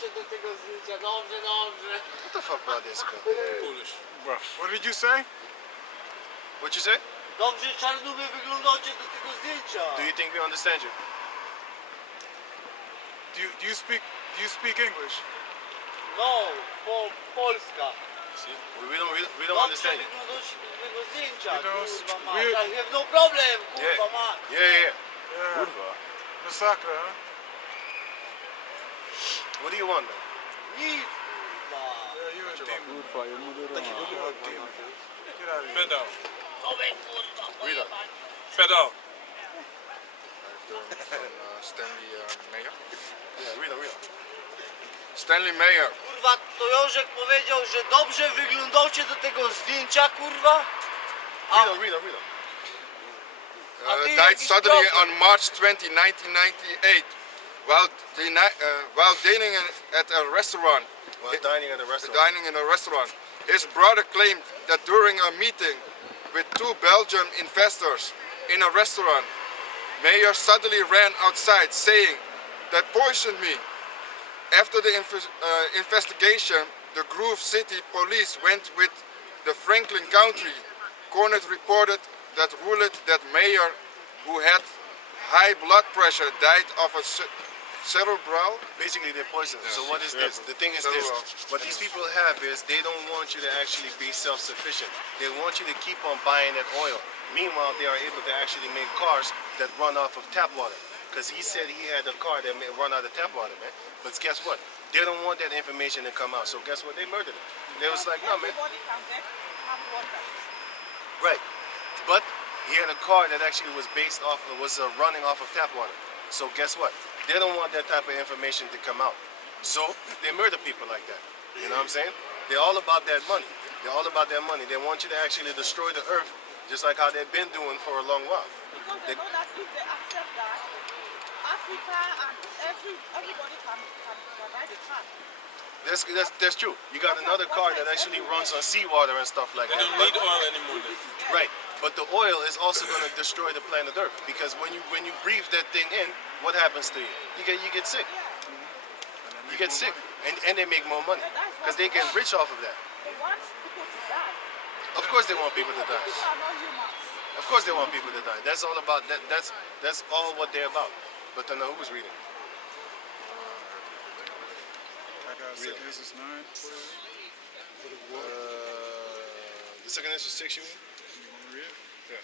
cię do tego zdjęcia, dobrze, dobrze. What the fuck about this? Polish. Bro. What did you say? What you say? Dobrze czarnuchy wyglądacie do tego zdjęcia. Do you think we understand you? Do you speak English? No, Polska. See? We don't understand you. Dobrze wyglądacie do tego zdjęcia, You know, kurwa ma. we- I have no problem, kurwa ma. Yeah. Yeah. Kurwa. Masakra, huh? What do you want, man? Nic, kurwa. Yeah, you a demon. Kurwa, jemu do You're a demon. Get out of here. Pedał. Read that. Pedał. Stanley Mayer. Yeah, read that. Stanley Mayer. Kurwa, to Jożek powiedział, że dobrze wyglądacie do tego zdjęcia, kurwa. Read that. Died suddenly on March 20, 1998, while dining at a restaurant. While dining at a restaurant. Dining in a restaurant. His brother claimed that during a meeting with two Belgian investors in a restaurant, Mayer suddenly ran outside saying, "They poisoned me." After the investigation, the Grove City police went with the Franklin County. Cornet reported that ruled that Mayer, who had high blood pressure, died of a cerebral. Basically, they're poisoned. So what is this? The thing is So, this. What these people have is they don't want you to actually be self-sufficient. They want you to keep on buying that oil. Meanwhile, they are able to actually make cars that run off of tap water. Because he said he had a car that may run out of tap water, man. But guess what? They don't want that information to come out. So guess what? They murdered him. They was like, no, man. Everybody can get tap water. Right. But he had a car that actually was based off, running off of tap water. So guess what? They don't want that type of information to come out. So they murder people like that. You know what I'm saying? They're all about that money. They're all about that money. They want you to actually destroy the earth, just like how they've been doing for a long while. Because they know that if they accept that, Africa and everybody can ride the track. That's true. You got another car that actually runs on seawater and stuff like They that. don't need oil anymore. Right. But the oil is also going to destroy the planet Earth, because when you breathe that thing in, what happens to you? You get sick. You get sick, and they make more money because they get rich off of that. They want people to die. Of course they want people to die. People are not humans. Of course they want people to die. That's all about that. That's all what they're about. But then who was reading? I got second, this is 9. The second is 6, you mean? You want to read it? Yeah.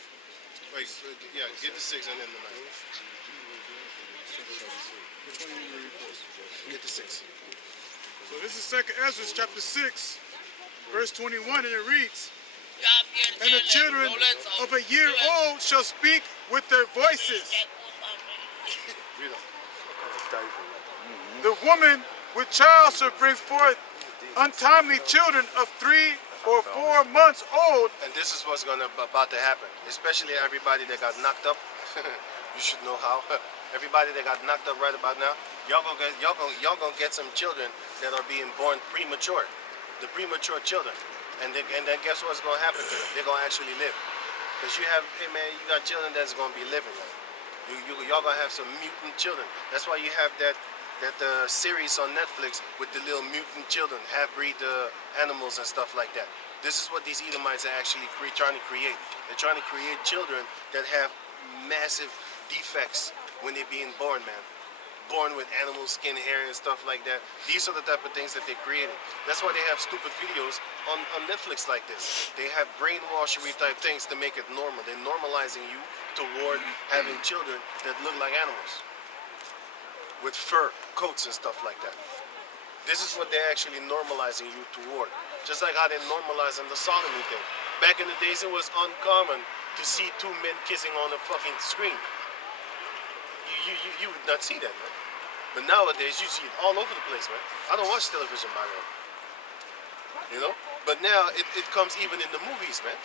Wait, yeah, get the 6 and then the 9. Which one you want to read first? Get the 6. So this is 2nd Ezra chapter 6, verse 21, and it reads, "And the children of a year old shall speak with their voices. Read on. The woman with child shall bring forth untimely children of 3 or 4 months old." And this is what's about to happen, especially everybody that got knocked up. You should know how. Everybody that got knocked up right about now, y'all gonna get some children that are being born premature, the premature children, and then guess what's gonna happen to them? They're gonna actually live, because you got children that's gonna be living. Y'all gonna have some mutant children. That's why you have that series on Netflix with the little mutant children, half-breed animals and stuff like that. This is what these Edomites are actually trying to create. They're trying to create children that have massive defects when they're being born, man. Born with animal skin, hair, and stuff like that. These are the type of things that they're creating. That's why they have stupid videos on Netflix like this. They have brainwashery type things to make it normal. They're normalizing you toward having children that look like animals, with fur, coats, and stuff like that. This is what they're actually normalizing you toward. Just like how they're normalizing the sodomy thing. Back in the days, it was uncommon to see 2 men kissing on a fucking screen. You would not see that, man. But nowadays, you see it all over the place, man. I don't watch television, by the way. You know? But now, it comes even in the movies, man.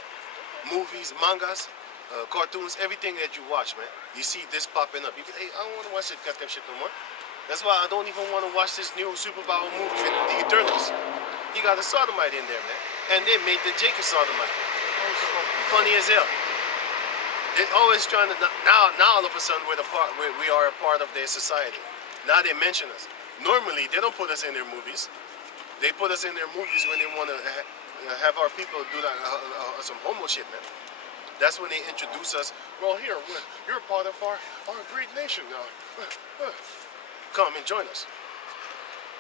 Movies, mangas, cartoons, everything that you watch, man. You see this popping up. You can, hey, I don't want to watch this goddamn shit no more. That's why I don't even want to watch this new superpower movie with the Eternals. You got a sodomite in there, man. And they made the Jake a sodomite. Funny as hell. They're always trying to, now all of a sudden we are a part of their society. Now they mention us. Normally, they don't put us in their movies. They put us in their movies when they want to have our people do that, some homo shit, man. That's when they introduce us. Well, here, you're part of our great nation now. Come and join us.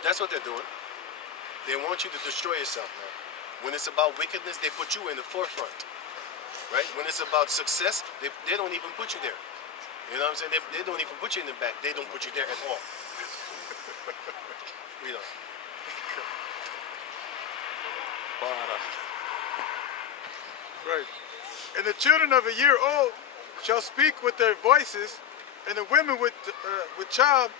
That's what they're doing. They want you to destroy yourself, man. When it's about wickedness, they put you in the forefront, right? When it's about success, they don't even put you there. You know what I'm saying? They don't even put you in the back. They don't put you there at all. You know. Right. And the children of a year old shall speak with their voices, and the women with child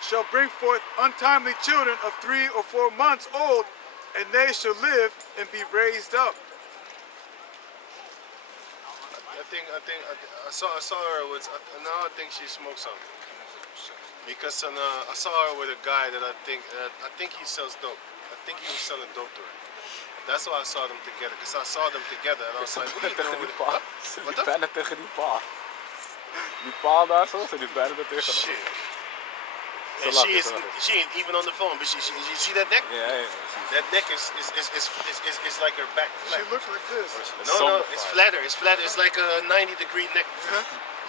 shall bring forth untimely children of 3 or 4 months old, and they shall live and be raised up. I saw her with. Now I think she smoked something. Because I saw her with a guy that I think he sells dope. I think he was selling dope to her. That's why I saw them together. Because I saw them together and I was like, what are you doing with pa. Ze liep bijna tegen die pa. Die pa daar zo, ze liep bijna tegen. Shit. And she ain't even on the phone, but you see that neck? Yeah. That neck is like her back. She looks like this. No, it's flatter. It's like a 90-degree neck.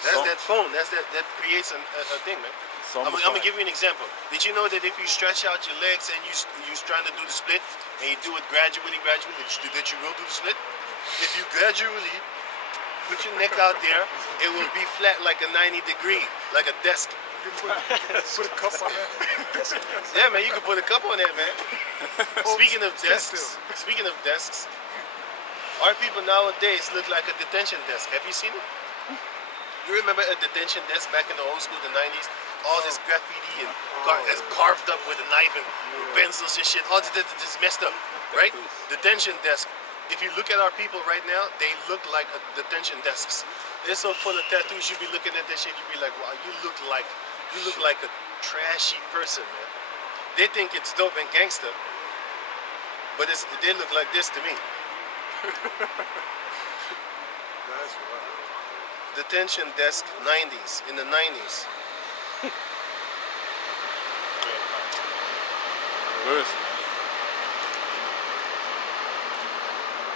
That's that phone. That creates a thing, man. I'm gonna give you an example. Did you know that if you stretch out your legs and you're trying to do the split and you do it gradually, that you will do the split? If you gradually put your neck out there, it will be flat like a 90-degree, like a desk. Put a cup on that. Yeah, man, you can put a cup on that, man. Speaking of desks, our people nowadays look like a detention desk. Have you seen it? You remember a detention desk back in the old school, the 90s? All this graffiti and it's carved up with a knife and pencils and shit. All this messed up, right? Detention desk. If you look at our people right now, they look like detention desks. They're so full of tattoos. You be looking at that shit, you be like, wow, you look like a trashy person, man. They think it's dope and gangster, but they look like this to me. That's right. Detention desk 90s, in the 90s. Rust.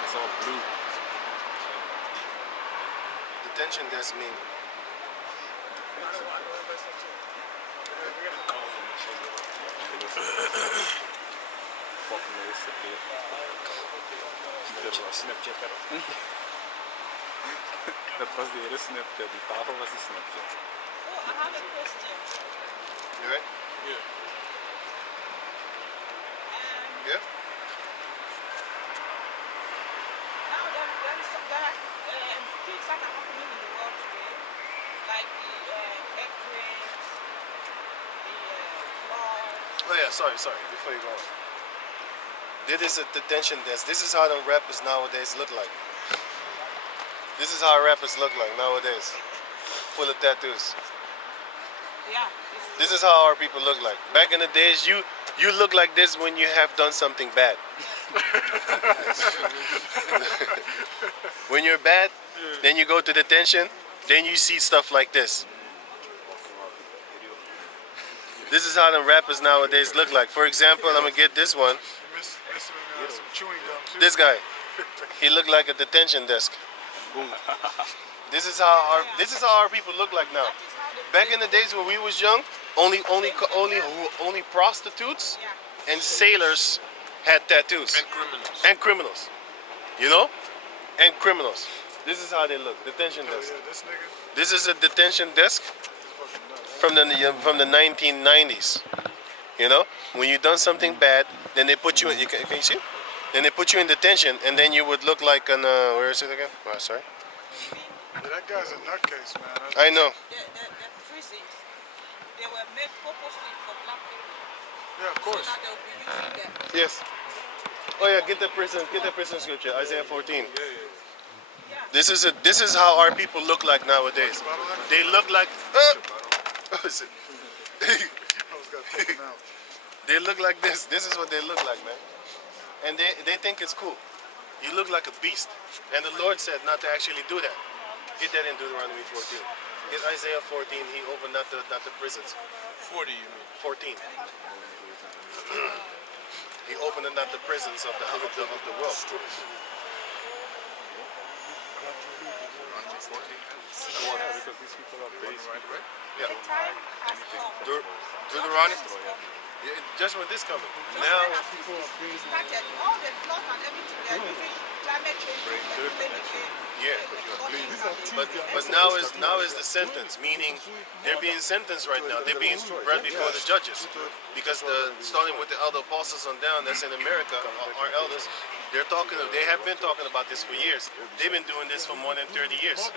It's all blue. Detention desk mean. Fucking deze beer. Dat was Snapchat erop. Dat was de hele Snapchat. Die tafel was die Snapchat. Oh, I have a question. You right? Yeah. Yeah? Now there is some things that are happening in the world today, like the earthquakes, the floods. Oh yeah, sorry, before you go on. This is a detention desk. This is how the rappers nowadays look like. This is how rappers look like nowadays. Full of tattoos. Yeah. This is how our people look like. Back in the days, you look like this when you have done something bad. When you're bad, then you go to detention, then you see stuff like this. This is how the rappers nowadays look like. For example, I'm gonna get this one. Some chewing gum too. This guy, he looked like a detention desk. This is how our people look like now. Back in the days when we was young, only prostitutes and sailors had tattoos. And criminals. You know? And criminals. This is how they look. Detention desk. Yeah, this nigga. This is a detention desk from the 1990s. You know? When you done something bad, then they put you in. Can you see? Then they put you in detention, and then you would look like an where is it again? Oh, sorry. Yeah, that guy's a nutcase, man. I know. The prisons, they were made purposely for black people. Yeah, of course. So that they'll be using them. Yes. Oh yeah, get the prison scripture, Isaiah 14. This is how our people look like nowadays. They look like what is it? They look like this. This is what they look like, man. And they think it's cool. You look like a beast. And the Lord said not to actually do that. Get that in Deuteronomy 14. Get Isaiah 14. He opened not the prisons. 40, you mean? 14. He opened not the prisons of the world. Because these people are based. Yeah. The time has come. Deuteronomy. Yeah, judgment is coming. Now, It started. All the floods and everything, they're using climate change to explain again. yeah. But But now is the sentence, meaning they're being sentenced right now. They're being brought before the judges, because starting with the elder apostles on down, that's in America, our elders, they have been talking about this for years. They've been doing this for more than 30 years.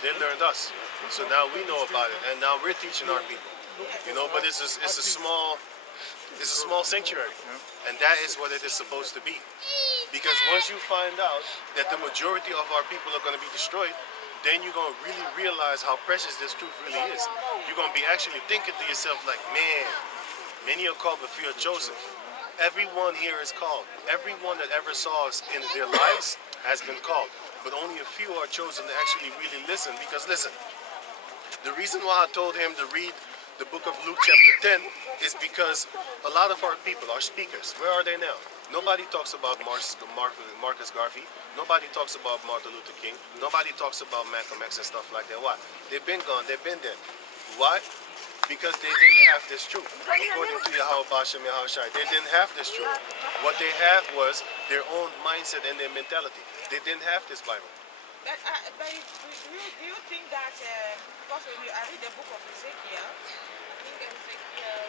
They learned us, so now we know about it, and now we're teaching our people. But it's a small sanctuary, and that is what it is supposed to be. Because once you find out that the majority of our people are going to be destroyed, then you're going to really realize how precious this truth really is. You're going to be actually thinking to yourself like, man, many are called but few are chosen. Everyone here is called. Everyone that ever saw us in their lives has been called. But only a few are chosen to actually really listen. Because listen, the reason why I told him to read the book of Luke chapter 10 is because a lot of our people, our speakers, where are they now? Nobody talks about Marcus Garvey. Nobody talks about Martin Luther King. Nobody talks about Malcolm X and stuff like that. Why? They've been gone. They've been dead. Why? Because they didn't have this truth. According to Yahweh Bashem Yahushai, they didn't have this truth. What they had was their own mindset and their mentality. They didn't have this Bible. But do you think that, because when I read the book of Ezekiel, I think Ezekiel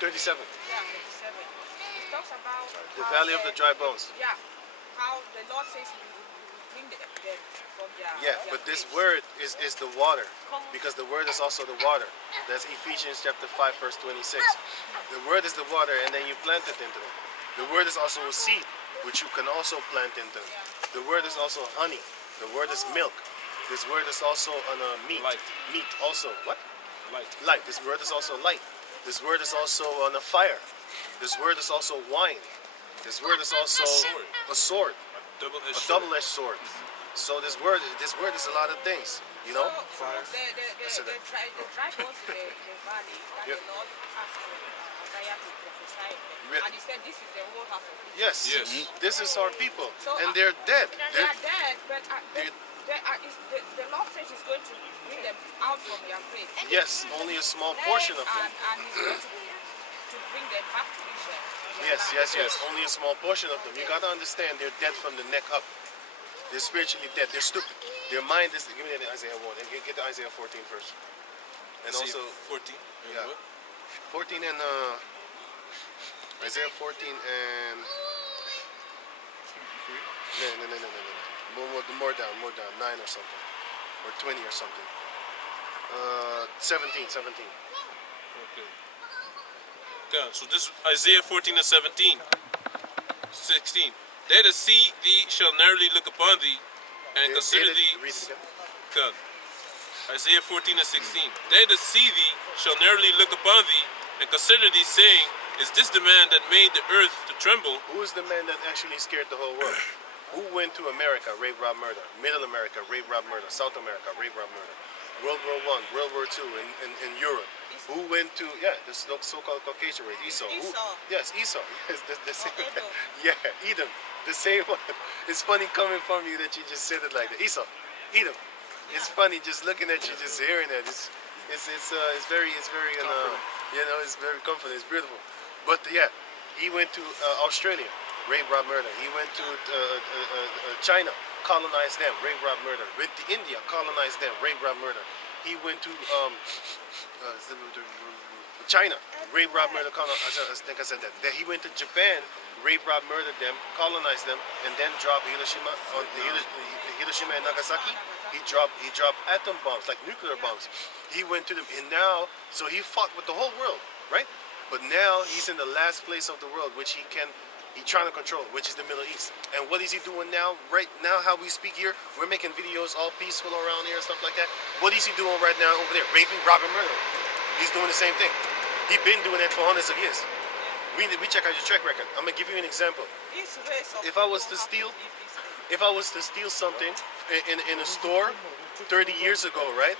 37. yeah, 37, it talks about The how, valley of the dry bones. Yeah, how the Lord says he will bring them from their Yeah, their but this graves. word is the water, because the word is also the water. That's Ephesians chapter 5 verse 26. The word is the water, and then you plant it into them. The word is also a seed, which you can also plant into them. The word is also honey. The word is milk. This word is also on a meat. Light. Meat also. What? Light. Light. This word is also light. This word is also on a fire. This word is also wine. This word is also a sword. Double-edged A double-edged sword. So this word is a lot of things. So, the dry bones in the valley that Yep. the Lord asked Isaiah to prophesy, and he said, "This is the whole house of Israel." Yes. Yes. This is our people, So, and they're dead. They are dead, but They're- the Lord says He's going to bring them out from their grave. Yes, only a small portion of them. And He's going to bring them back to Israel. Yes. Only a small portion of them. You gotta understand, they're dead from the neck up. They're spiritually dead. They're stupid. Their mind is. Give me the Isaiah 1 and get the Isaiah 14 first. And also 14. yeah. 14 and Isaiah 14 and no. More down, 9 or something, or 20 or something. 17. Okay. Yeah, so this is Isaiah 14 and 17. 16. They that see thee shall narrowly look upon thee, and consider thee. Read it again. God. Isaiah 14 and 16. They that see thee shall narrowly look upon thee, and consider thee, saying, Is this the man that made the earth to tremble? Who is the man that actually scared the whole world? Who went to America, rape, rob, murder? Middle America, rape, rob, murder. South America, rape, rob, murder. World War I, World War II in Europe. Who went to, the so-called Caucasian race, Esau. Esau. Yes, Esau. Yes, the same. Edom. Yeah, Edom. The same one. It's funny coming from you that you just said it like that. Esau. Edom. It's funny just looking at you, just hearing that. It's very it's very comforting. It's beautiful. But he went to Australia, rape, rob, murder. He went to China, colonized them, rape, rob, murder. Went to India, colonized them, rape, rob, murder. He went to China, rape, rob, murder. I think I said that. Then he went to Japan, rape, rob, murdered them, colonized them, and then dropped Hiroshima and Nagasaki. He dropped atom bombs, like nuclear bombs. He went to them, and now, so he fought with the whole world, right? But now he's in the last place of the world, which he's trying to control, which is the Middle East. And what is he doing now? Right now, how we speak here, we're making videos all peaceful around here and stuff like that. What is he doing right now over there? Raping, robbing, murdering. He's doing the same thing. He's been doing that for hundreds of years. We check out your track record. I'm gonna give you an example. This race of If I was to people steal, have to live this way. if I was to steal something in a store 30 years ago, right?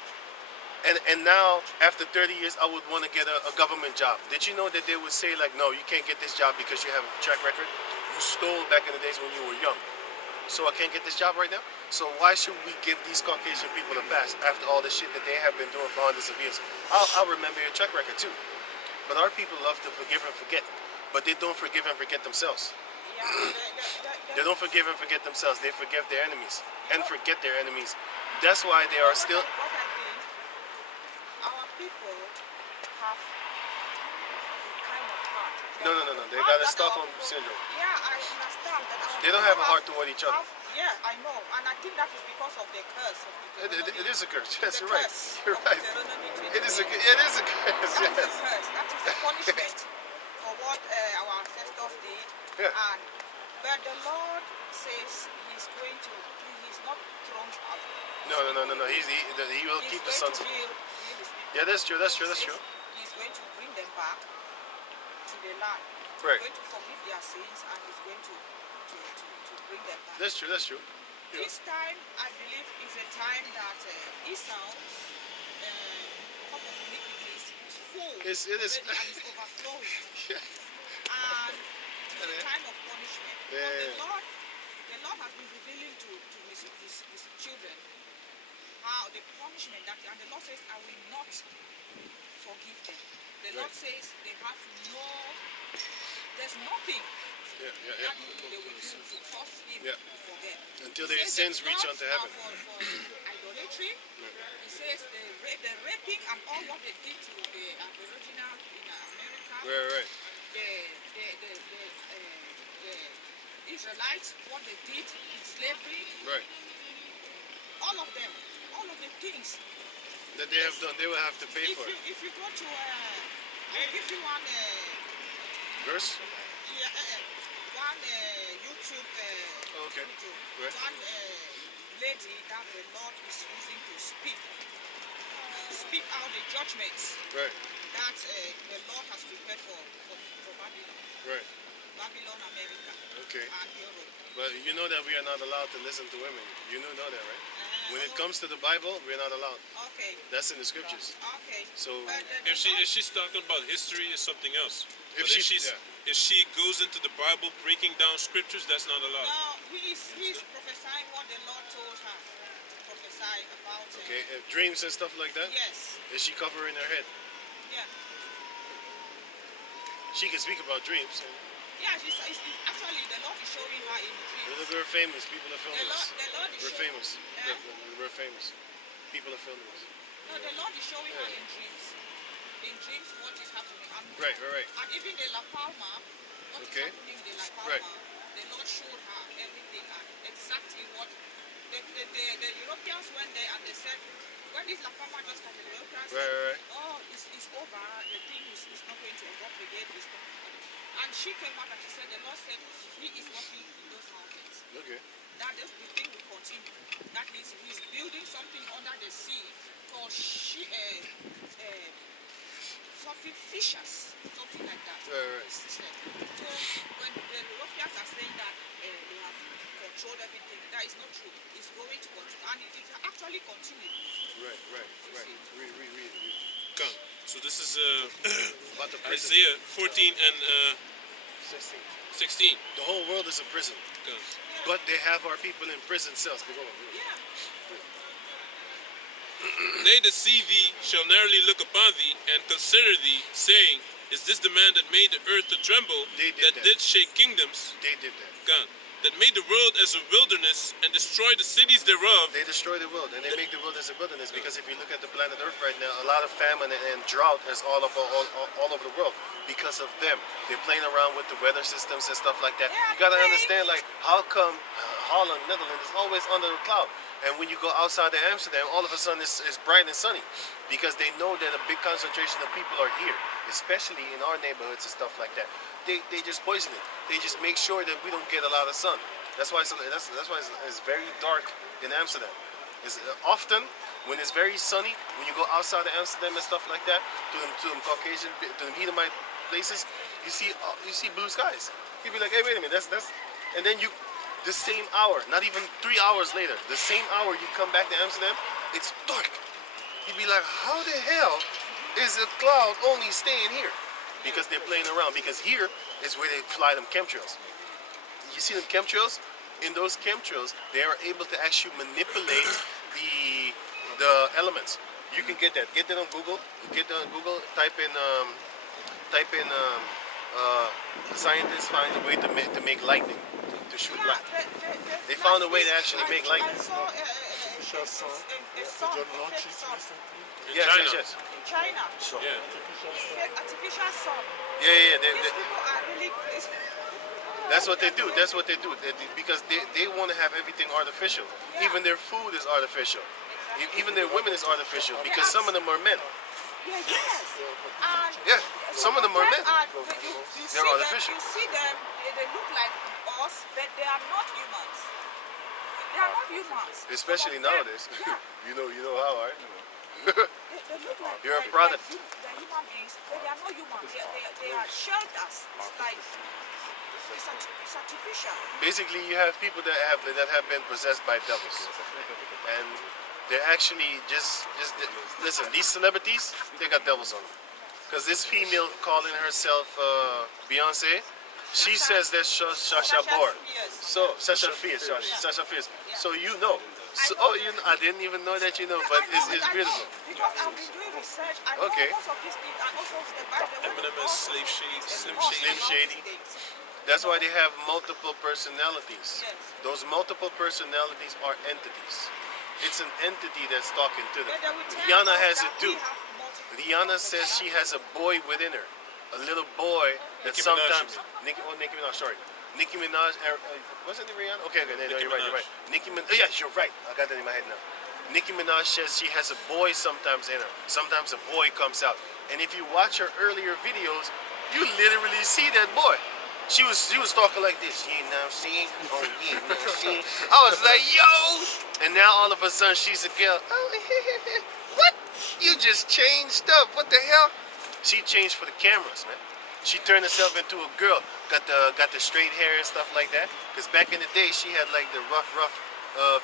And now, after 30 years, I would want to get a government job. Did you know that they would say, like, no, you can't get this job because you have a track record? You stole back in the days when you were young. So I can't get this job right now? So why should we give these Caucasian people a pass after all the shit that they have been doing for hundreds of years? I'll remember your track record too. But our people love to forgive and forget. But they don't forgive and forget themselves. Yeah, They don't forgive and forget themselves. They forgive their enemies and forget their enemies. That's why they are still... What I think, our people have kind of heart. No. They got a Stockholm syndrome. Yeah, I understand that. They don't have a heart toward each other. Yeah, I know, and I think that is because of the curse. Of It is a curse. Yes, the you're right. curse You're of right. Deuteronomy It is a 28. curse. That is a Yes. curse. That is a punishment for what our ancestors did. Yeah. But the Lord says He's going to. He's not thrown out. No. He will keep the sons. Yeah, that's true. That's true. He's going to bring them back to the land. Right. He's going to forgive their sins, and He's going to bring them back. That's true. Yeah. This time, I believe, is a time that Esau's cup of iniquity is full. It is. And it's overflowing. Yeah. And it's a time of punishment. Yeah. But the Lord has been revealing to his children how the punishment that, and the Lord says, I will not forgive them. The Lord says they have there's nothing Yeah. that they will do to cause Him Yeah. to forget. Until He their says sins the reach floods unto are heaven. For idolatry. He says the raping and all what they did to the Aboriginal in America. Right. The Israelites, what they did in slavery. Right. All of them, all of the things. That they have done, they will have to pay for it. If you go to, I'll give you one. Verse? Yeah, one YouTube Okay. video. Right. One lady that the Lord is using to speak out the judgments Right. that the Lord has prepared for Babylon. Right. Babylon, America, Okay. and Europe. But you know that we are not allowed to listen to women. You know that, right? When it comes to the Bible, we're not allowed. Okay. That's in the scriptures. Okay. So But the If she's talking about history, is something else. If But if she goes into the Bible breaking down scriptures, that's not allowed. No, he's prophesying what the Lord told her to prophesy about. okay, dreams and stuff like that. Yes. Is she covering her head? Yeah. She can speak about dreams. Yeah, actually the Lord is showing her in dreams. We're famous. People are filming us. The Lord is We're showing. famous. We're famous. People are filming us. No, the Lord is showing her in dreams. In dreams, what is happening. Right. And even the La Palma, what is Okay. happening in the La Palma, Right. the Lord showed her everything and exactly what the Europeans went there and they said, when this La Palma just started, the Europeans said, Right. oh, it's over, the thing is not going to erupt again. And she came out and she said, the Lord said, He is working in those mountains. Okay. That the thing will continue. That means He's building something under the sea called something fishers, something like that. Right. She said. So when the Europeans are saying that they have controlled everything, that is not true. It's going to continue, and it is actually continuing. Right. Read. Come. So this is About the prison. Isaiah 14 and 16. 16. The whole world is a prison. Come. But they have our people in prison cells. Go on. Yeah. They that see thee shall narrowly look upon thee and consider thee, saying, is this the man that made the earth to tremble, They did that that. did shake kingdoms? They did that. God, that made the world as a wilderness and destroyed the cities thereof. They destroy the world, and they make the world as a wilderness. Because if you look at the planet Earth right now, a lot of famine and drought is all over the world because of them. They're playing around with the weather systems and stuff like that. Yeah, You gotta right. understand, like, how come Holland, Netherlands is always under the cloud, and when you go outside of Amsterdam, all of a sudden it's bright and sunny, because they know that a big concentration of people are here, especially in our neighborhoods and stuff like that. They just poison it. They just make sure that we don't get a lot of sun. That's why it's very dark in Amsterdam. It's often when it's very sunny, when you go outside of Amsterdam and stuff like that, to them Caucasian, to the Edomite places, you see blue skies. You'd be like, hey, wait a minute, that's, and then the same hour, not even 3 hours later, the same hour you come back to Amsterdam, it's dark. He'd be like, how the hell is a cloud only staying here? Because they're playing around. Because here is where they fly them chemtrails. You see them chemtrails? In those chemtrails, they are able to actually manipulate the elements. You can get that. Get that on Google. Get that on Google. Type in scientists find a way to make lightning, to shoot Yeah, lightning. They found a way to actually make lightning. I saw a song, fake song In Yes, China. yes, yes. in China. Yeah. Fake artificial song. Yeah, yeah. These people are really crazy. That's what they do. That's what they do. Because they want to have everything artificial. Even their food is artificial. Even their women is artificial. Because some of them are men. Yeah, yes. And Yeah, some of them are men. You They're artificial. You see them, they look like us, but they are not humans. They are not humans. Especially Some of them- nowadays. Yeah. you know how, right? They look like You're a they're product. They're human beings, but they are not humans. They are shelters. It's like it's artificial. Basically, you have people that have been possessed by devils, and they're actually just listen. These celebrities, they got devils on them. Because this female calling herself Beyonce, she says that's Sasha Bor. So Sasha Fierce, sorry, Sasha Fierce. So you know. So, I didn't even know that you know, but it's beautiful. Because I've been doing research. I know Okay. most of these things, and also by the way, Eminem is Slave Shady, Slim Slim Shady. Shady. That's why they have multiple personalities. Yes. Those multiple personalities are entities. It's an entity that's talking to them. But they will tell Rihanna us has that it we too. have multiple Rihanna says she has a boy within her, a little boy that Nicki sometimes Minaj. Nicki Minaj, sorry, Nicki Minaj. Wasn't it Rihanna? Okay, no, Nicki you're right. You're Minaj. right. Nicki Minaj. Oh, yes, you're right. I got that in my head now. Nicki Minaj says she has a boy sometimes in her. Sometimes a boy comes out, and if you watch her earlier videos, you literally see that boy. She was talking like this. You know what I'm saying? Oh, you know what I'm saying? I was like, yo! And now all of a sudden she's a girl. Oh, what? You just changed up. What the hell? She changed for the cameras, man. She turned herself into a girl. Got the straight hair and stuff like that. Because back in the day, she had like the rough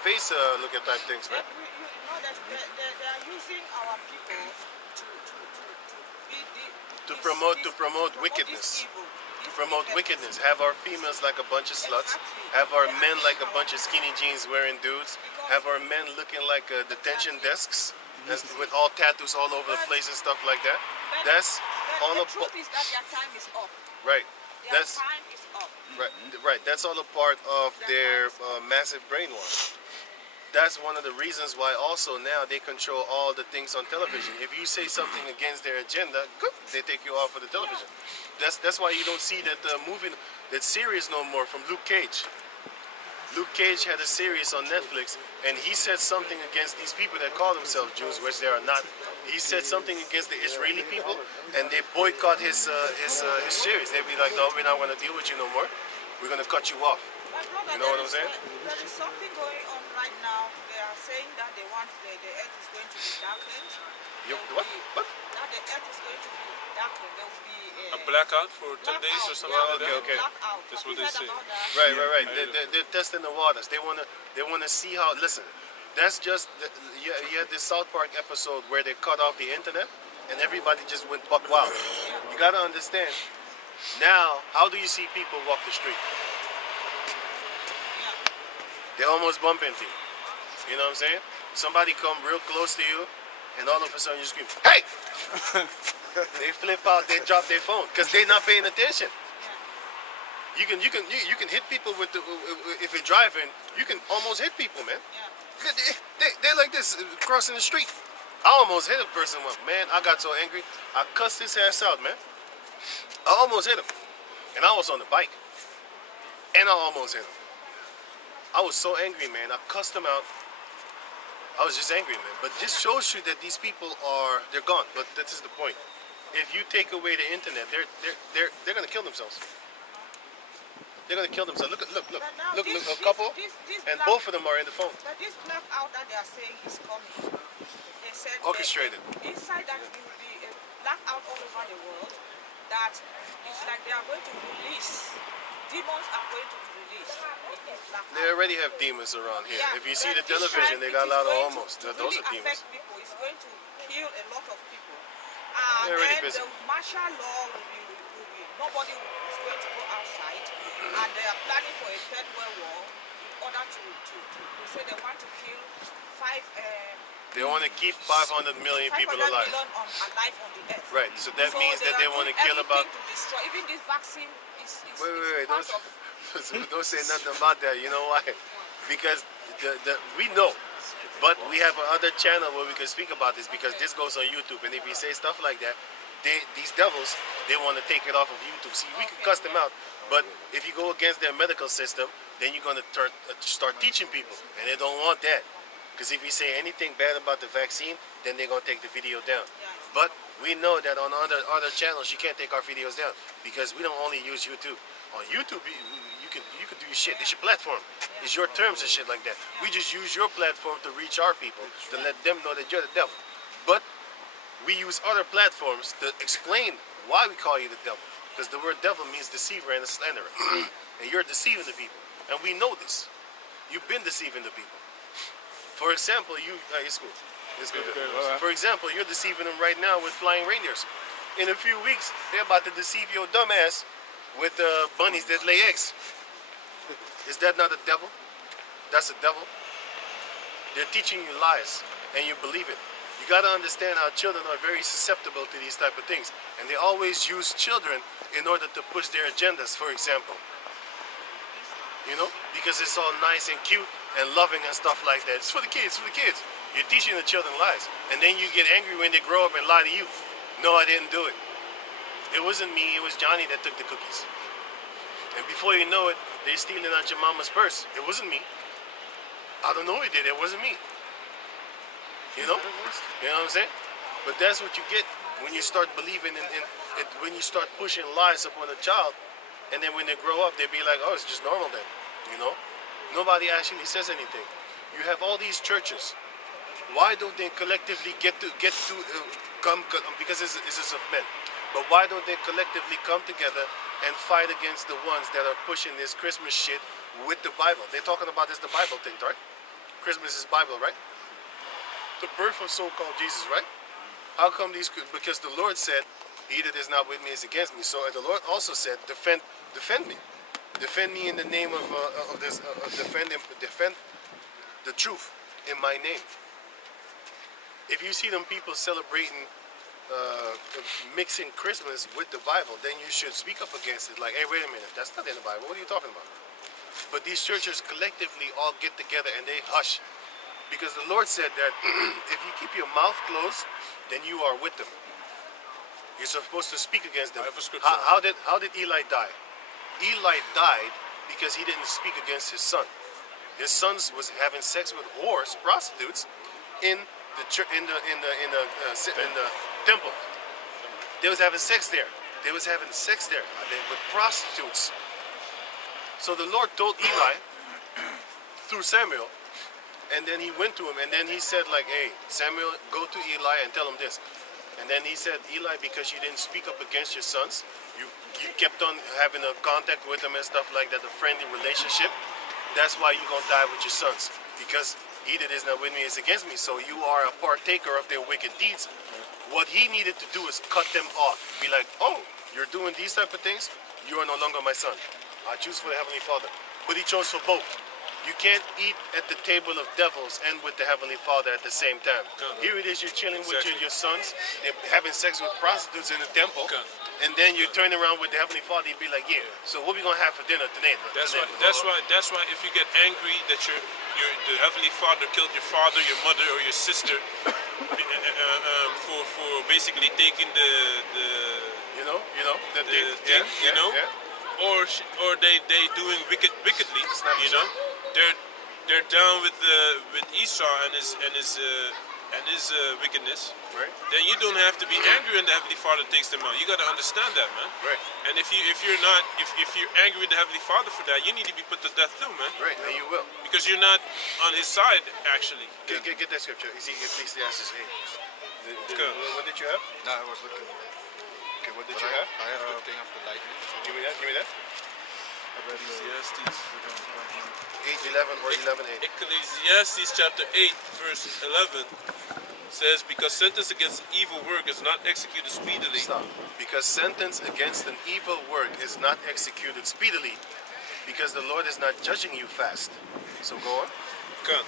face looking type things, man. You know that they are using our people to be To promote wickedness. this evil, this Promote wickedness. wickedness. Have our females like a bunch of sluts. Have our men like a bunch of skinny jeans wearing dudes. Have our men looking like detention desks. That's with all tattoos all over the place and stuff like that. That's all The a truth is that their time is up. right. Their That's time is up. right. That's all a part of their massive brainwash. That's one of the reasons why also now they control all the things on television. If you say something against their agenda, they take you off of the television. That's why you don't see that movie, that series no more from Luke Cage. Luke Cage had a series on Netflix, and he said something against these people that call themselves Jews, which they are not. He said something against the Israeli people, and they boycott his series. They'd be like, no, we're not going to deal with you no more. We're going to cut you off. My brother, You know what I'm saying? There is something going on right now. They are saying that they want the earth is going to be darkened. What? What? That the earth is going to be darkened. There will be A blackout for 10 days or something like that. okay. Blackout. That's Have what you they heard say. about that? Right. I know. They're testing the waters. They wanna see how. Listen, that's just you had this South Park episode where they cut off the internet and everybody just went buck wild. You gotta understand. Now, how do you see people walk the street? They almost bump into you. You know what I'm saying? Somebody come real close to you, and all of a sudden you scream, "Hey!" They flip out. They drop their phone because they're not paying attention. You can hit people with if you're driving. You can almost hit people, man. They're like this crossing the street. I almost hit a person once, man. I got so angry. I cussed his ass out, man. I almost hit him, and I was on the bike, and I almost hit him. I was so angry, man. I cussed him out. I was just angry, man. But this shows you that these people they're gone. But this is the point. If you take away the internet, they're gonna kill themselves. They're gonna kill themselves. Look, a couple, and both of them are in the phone. But this blackout that they are saying is coming. They said Orchestrated. Inside that will be a blackout all over the world. That it's like they are going to release. Demons are going to be released in this blackout. They already have demons around here. Yeah, If you see but the this television, time they it got a is lot of going almost. to Those really are demons. affect people. It's going to kill a lot of people. They're already And then busy. the martial law nobody is going to go outside, and they are planning for a third world war in order to they say they want to kill They want to keep 500 million 500 people alive. million alive on the earth. Right, so that means that they are want to doing kill about... everything to destroy. Even this vaccine is Wait, part don't, of don't say nothing about that. You know why? Because we know, but we have another channel where we can speak about this because this goes on YouTube. And if we say stuff like that, these devils, they want to take it off of YouTube. See, we can cuss them out, but if you go against their medical system, then you're going to start teaching people, and they don't want that. Because if you say anything bad about the vaccine, then they're going to take the video down. But we know that on other channels, you can't take our videos down because we don't only use YouTube. On YouTube, you can do your shit. It's your platform. It's your terms and shit like that. We just use your platform to reach our people, to let them know that you're the devil. But we use other platforms to explain why we call you the devil. Because the word devil means deceiver and a slanderer. And you're deceiving the people. And we know this. You've been deceiving the people. For example, it's good. It's good. For example, you're deceiving them right now with flying reindeers. In a few weeks, they're about to deceive your dumbass with bunnies that lay eggs. Is that not a devil? That's a devil. They're teaching you lies, and you believe it. You got to understand how children are very susceptible to these type of things, and they always use children in order to push their agendas. For example, you know, because it's all nice and cute and loving and stuff like that. It's for the kids, for the kids. You're teaching the children lies. And then you get angry when they grow up and lie to you. No, I didn't do it. It wasn't me, it was Johnny that took the cookies. And before you know it, they're stealing out your mama's purse. It wasn't me. I don't know who did it, it wasn't me. You know? You know what I'm saying? But that's what you get when you start believing in it, when you start pushing lies upon a child. And then when they grow up, they be like, oh, it's just normal then, you know? Nobody actually says anything. You have all these churches. Why don't they collectively get to come, because it's of men, but why don't they collectively come together and fight against the ones that are pushing this Christmas shit with the Bible? They're talking about this, the Bible thing, right? Christmas is Bible, right? The birth of so-called Jesus, right? How come these, because the Lord said, he that is not with me is against me. So the Lord also said, defend me. Defend me in the name of defend the truth in my name. If you see them people celebrating, mixing Christmas with the Bible, then you should speak up against it. Like, hey, wait a minute, that's not in the Bible. What are you talking about? But these churches collectively all get together and they hush. Because the Lord said that if you keep your mouth closed, then you are with them. You're supposed to speak against them. I have a scripture. How did Eli die? Eli died because he didn't speak against his son. His sons was having sex with whores, prostitutes, in the temple. They was having sex there. With prostitutes. So the Lord told Eli through Samuel, and then he went to him, and then he said like, hey, Samuel, go to Eli and tell him this. And then he said, Eli, because you didn't speak up against your sons, you kept on having a contact with them and stuff like that, a friendly relationship, that's why you're going to die with your sons. Because he that is not with me is against me. So you are a partaker of their wicked deeds. What he needed to do is cut them off. Be like, oh, you're doing these type of things? You are no longer my son. I choose for the Heavenly Father. But he chose for both. You can't eat at the table of devils and with the Heavenly Father at the same time. Here it is, you're chilling with your sons, they're having sex with prostitutes in the temple, and then you turn around with the Heavenly Father, you'd be like, yeah, so what we gonna have for dinner today? That's why if you get angry that the Heavenly Father killed your father, your mother, or your sister for basically taking the thing, or they doing wickedly, you know, they're down with Esau and his wickedness. Right. Then you don't have to be angry when the Heavenly Father takes them out. You got to understand that, man. Right. And if you're angry with the Heavenly Father for that, you need to be put to death too, man. Right, and you will. Because you're not on his side, actually. Get that scripture. You see, Ecclesiastes 8. What did you have? No, I was looking. Okay, what did you have? I have the thing of the lightning. Give me that. Ecclesiastes 8:11 or 11:8. Ecclesiastes chapter 8, verse 11 says, because sentence against an evil work is not executed speedily. Stop. Because sentence against an evil work is not executed speedily, because the Lord is not judging you fast. So go on. Kan.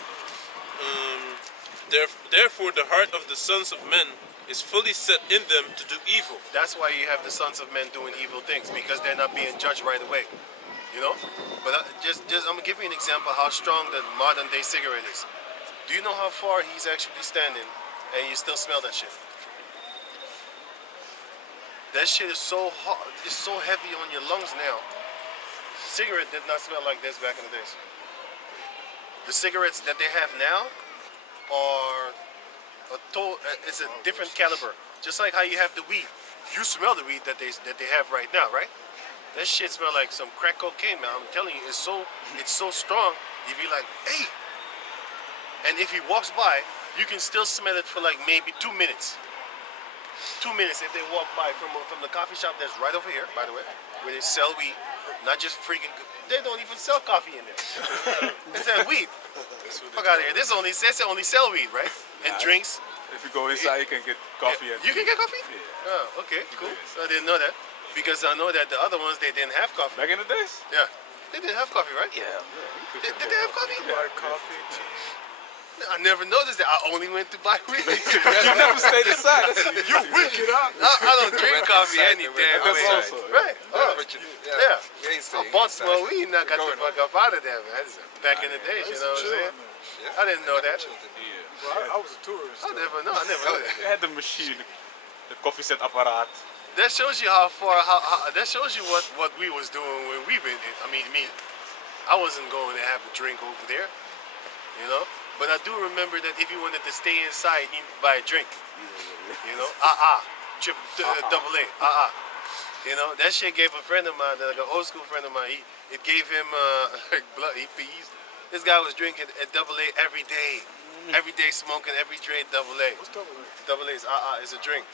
Therefore, the heart of the sons of men is fully set in them to do evil. That's why you have the sons of men doing evil things, because they're not being judged right away. You know? But I'm gonna give you an example how strong the modern day cigarette is. Do you know how far he's actually standing and you still smell that shit? That shit is so hot, it's so heavy on your lungs now. Cigarette did not smell like this back in the days. The cigarettes that they have now are it's a different caliber. Just like how you have the weed. You smell the weed that they have right now, right? That shit smell like some crack cocaine, man. I'm telling you, it's so strong. You'd be like, hey. And if he walks by, you can still smell it for like maybe 2 minutes. 2 minutes if they walk by from the coffee shop that's right over here, by the way, where they sell weed. Not just freaking. They don't even sell coffee in there. They sell weed. Fuck out of here. This only says they only sell weed, right? And drinks. If you go inside, you can get coffee. And You can get coffee? Yeah. Oh, okay, cool. So I didn't know that. Because I know that the other ones, they didn't have coffee. Back in the days? Yeah. They didn't have coffee, right? Yeah. Did they have coffee? Buy coffee, tea. I never noticed that. I only went to buy weed. You never stayed inside. You wicked out. I don't drink coffee any damn That's way. also. Right. Oh, yeah. We ain't I staying bought inside. some weed and I got the Going fuck up out of there, man. That's back in the days, you know what I'm saying? I didn't know that. Well, I was a tourist. I never know that. They had the machine, the coffee set apparaat. That shows you how far, that shows you what we was doing when we been in. I mean, me. I wasn't going to have a drink over there, you know? But I do remember that if you wanted to stay inside, you need to buy a drink. You know? Double A. You know, that shit gave a friend of mine, like an old school friend of mine, it gave him like blood. This guy was drinking a double A every day. Every day smoking, every day double A. What's double A? Double A is a drink.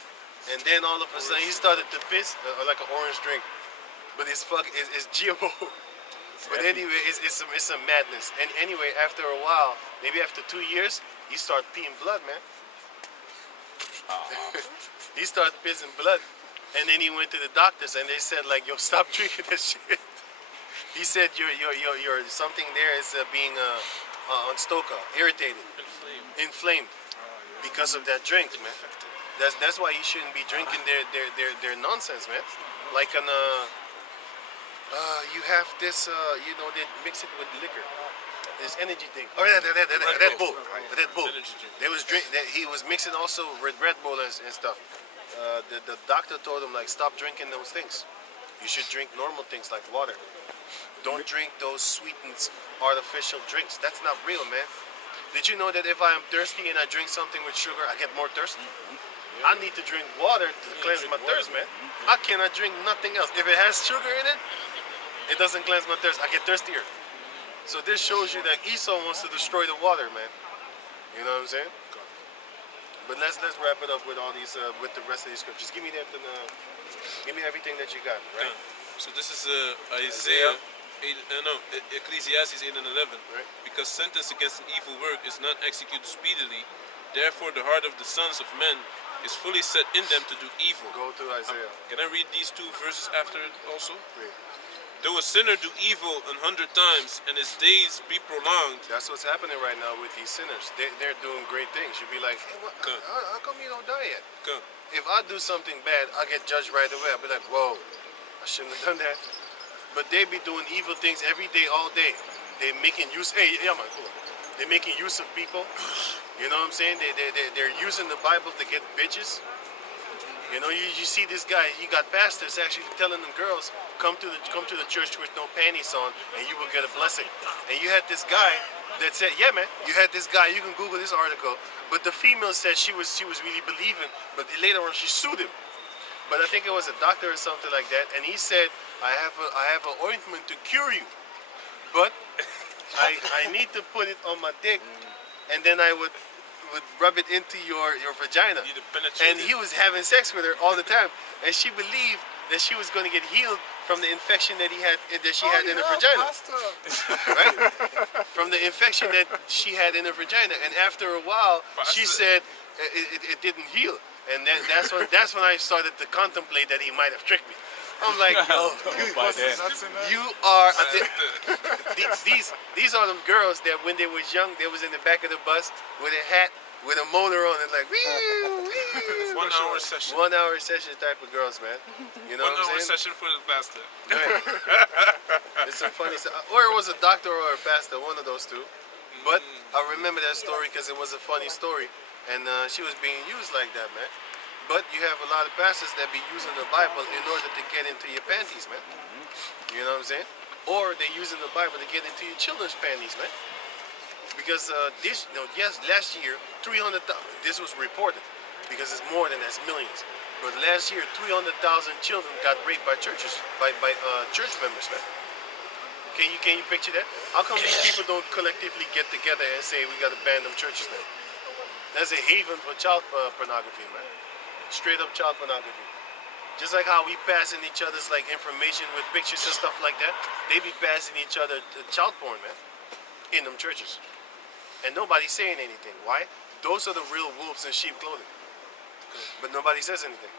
And then all of a sudden he started to piss like an orange drink. But it's GMO. But anyway, it's some madness. And anyway, after a while, maybe after 2 years, he started peeing blood, man. He started pissing blood. And then he went to the doctors and they said like, yo, stop drinking that shit. He said your something there is being unstoka, irritated, inflamed because of that drink, man. That's why you shouldn't be drinking their nonsense, man. Like on you have this, you know, they mix it with liquor. This energy thing. Oh yeah, Red Bull. Red Bull. They was he was mixing also with Red Bull and stuff. The doctor told him like, stop drinking those things. You should drink normal things like water. Don't drink those sweetened artificial drinks. That's not real, man. Did you know that if I am thirsty and I drink something with sugar, I get more thirsty? I need to drink water to cleanse my thirst, man. I cannot drink nothing else. If it has sugar in it, it doesn't cleanse my thirst. I get thirstier. So this shows you that Esau wants to destroy the water, man. You know what I'm saying? But let's wrap it up with all these with the rest of these scriptures. Give me that. Give me everything that you got, right? So this is Isaiah 8, Ecclesiastes 8 and 11. Right. Because sentence against an evil work is not executed speedily, therefore the heart of the sons of men is fully set in them to do evil. Go to Isaiah. Can I read these 2 verses after it also? Read. Though a sinner do evil 100 times and his days be prolonged. That's what's happening right now with these sinners. They're doing great things. You'd be like, hey, how come you don't die yet? Come. If I do something bad, I get judged right away. I'll be like, whoa, I shouldn't have done that. But they be doing evil things every day, all day. They're making use. Hey, yeah, man, cool. They're making use of people. You know what I'm saying? They're using the Bible to get bitches. You know, you see this guy. You got pastors actually telling them girls, come to the church with no panties on, and you will get a blessing. And you had this guy that said, yeah, man. You had this guy. You can Google this article. But the female said she was really believing. But later on, she sued him. But I think it was a doctor or something like that. And he said, I have an ointment to cure you, but I need to put it on my dick, and then I would rub it into your vagina. You need to penetrate And he was having sex with her all the time, and she believed that she was going to get healed from the infection that she had in her vagina. Right? From the infection that she had in her vagina. And after a while, she said, it didn't heal, and that's when I started to contemplate that he might have tricked me. I'm like, yo, By then. you are these are them girls that when they was young, they was in the back of the bus with a hat with a motor on it, like 1 hour session. 1 hour session type of girls, man. You know 1 what I'm hour saying? session for the pastor. Right. It's some funny stuff. Or it was a doctor or a pastor, one of those two. But I remember that story because it was a funny story, and she was being used like that, man. But you have a lot of pastors that be using the Bible in order to get into your panties, man. You know what I'm saying? Or they using the Bible to get into your children's panties, man. Because last year 300,000. This was reported because it's more than that's millions. But last year 300,000 children got raped by churches, by church members, man. Can you picture that? How come these people don't collectively get together and say we got to ban them churches now? That's a haven for child pornography, man. Straight up child pornography. Just like how we passing each other's like information with pictures and stuff like that, they be passing each other child porn, man, in them churches. And nobody's saying anything. Why? Those are the real wolves in sheep clothing. But nobody says anything.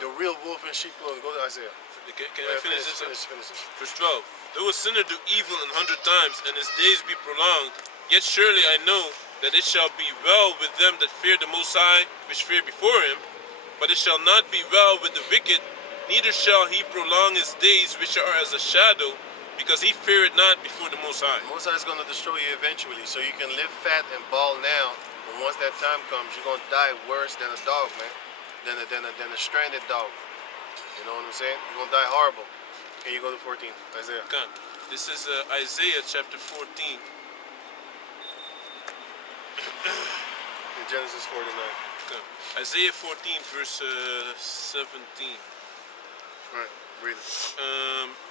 The real wolf in sheep clothing. Go to Isaiah. Can I finish this? Finish it. Verse 12. Though a sinner do evil 100 times, and his days be prolonged, yet surely I know that it shall be well with them that fear the Most High, which fear before him. But it shall not be well with the wicked, neither shall he prolong his days, which are as a shadow, because he feareth not before the Most High. The Most High is going to destroy you eventually, so you can live fat and bald now, but once that time comes, you're going to die worse than a dog, man, than a stranded dog. You know what I'm saying? You're going to die horrible. Can you go to 14, Isaiah? Okay. This is Isaiah chapter 14. In Genesis 49. Okay. Isaiah 14 verse 17. Right, read it.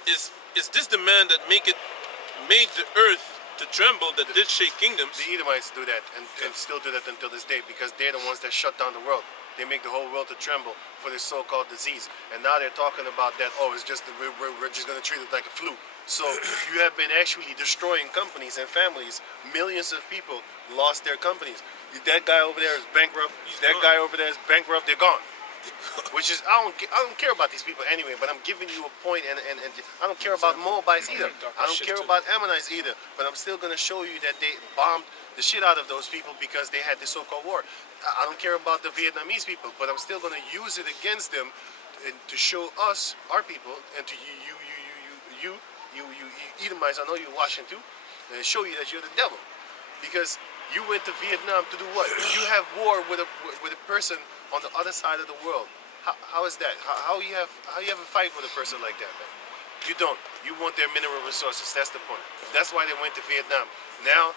Is this the man that made the earth to tremble, that did shake kingdoms? The Edomites do that and still do that until this day because they're the ones that shut down the world. They make the whole world to tremble for this so-called disease. And now they're talking about that, oh, it's just we're just going to treat it like a flu. So you have been actually destroying companies and families. Millions of people lost their companies. That guy over there is bankrupt. That guy over there is bankrupt. They're gone. Which is, I don't care about these people anyway, but I'm giving you a point, and I don't care about Moabites either. I don't care about Ammonites either, but I'm still going to show you that they bombed the shit out of those people because they had this so-called war. I don't care about the Vietnamese people, but I'm still going to use it against them to show us, our people, and to you Edomites, I know you're watching too, and show you that you're the devil. Because you went to Vietnam to do what? You have war with a person on the other side of the world. How is that? How you have a fight with a person like that, man? You don't. You want their mineral resources. That's the point. That's why they went to Vietnam. Now,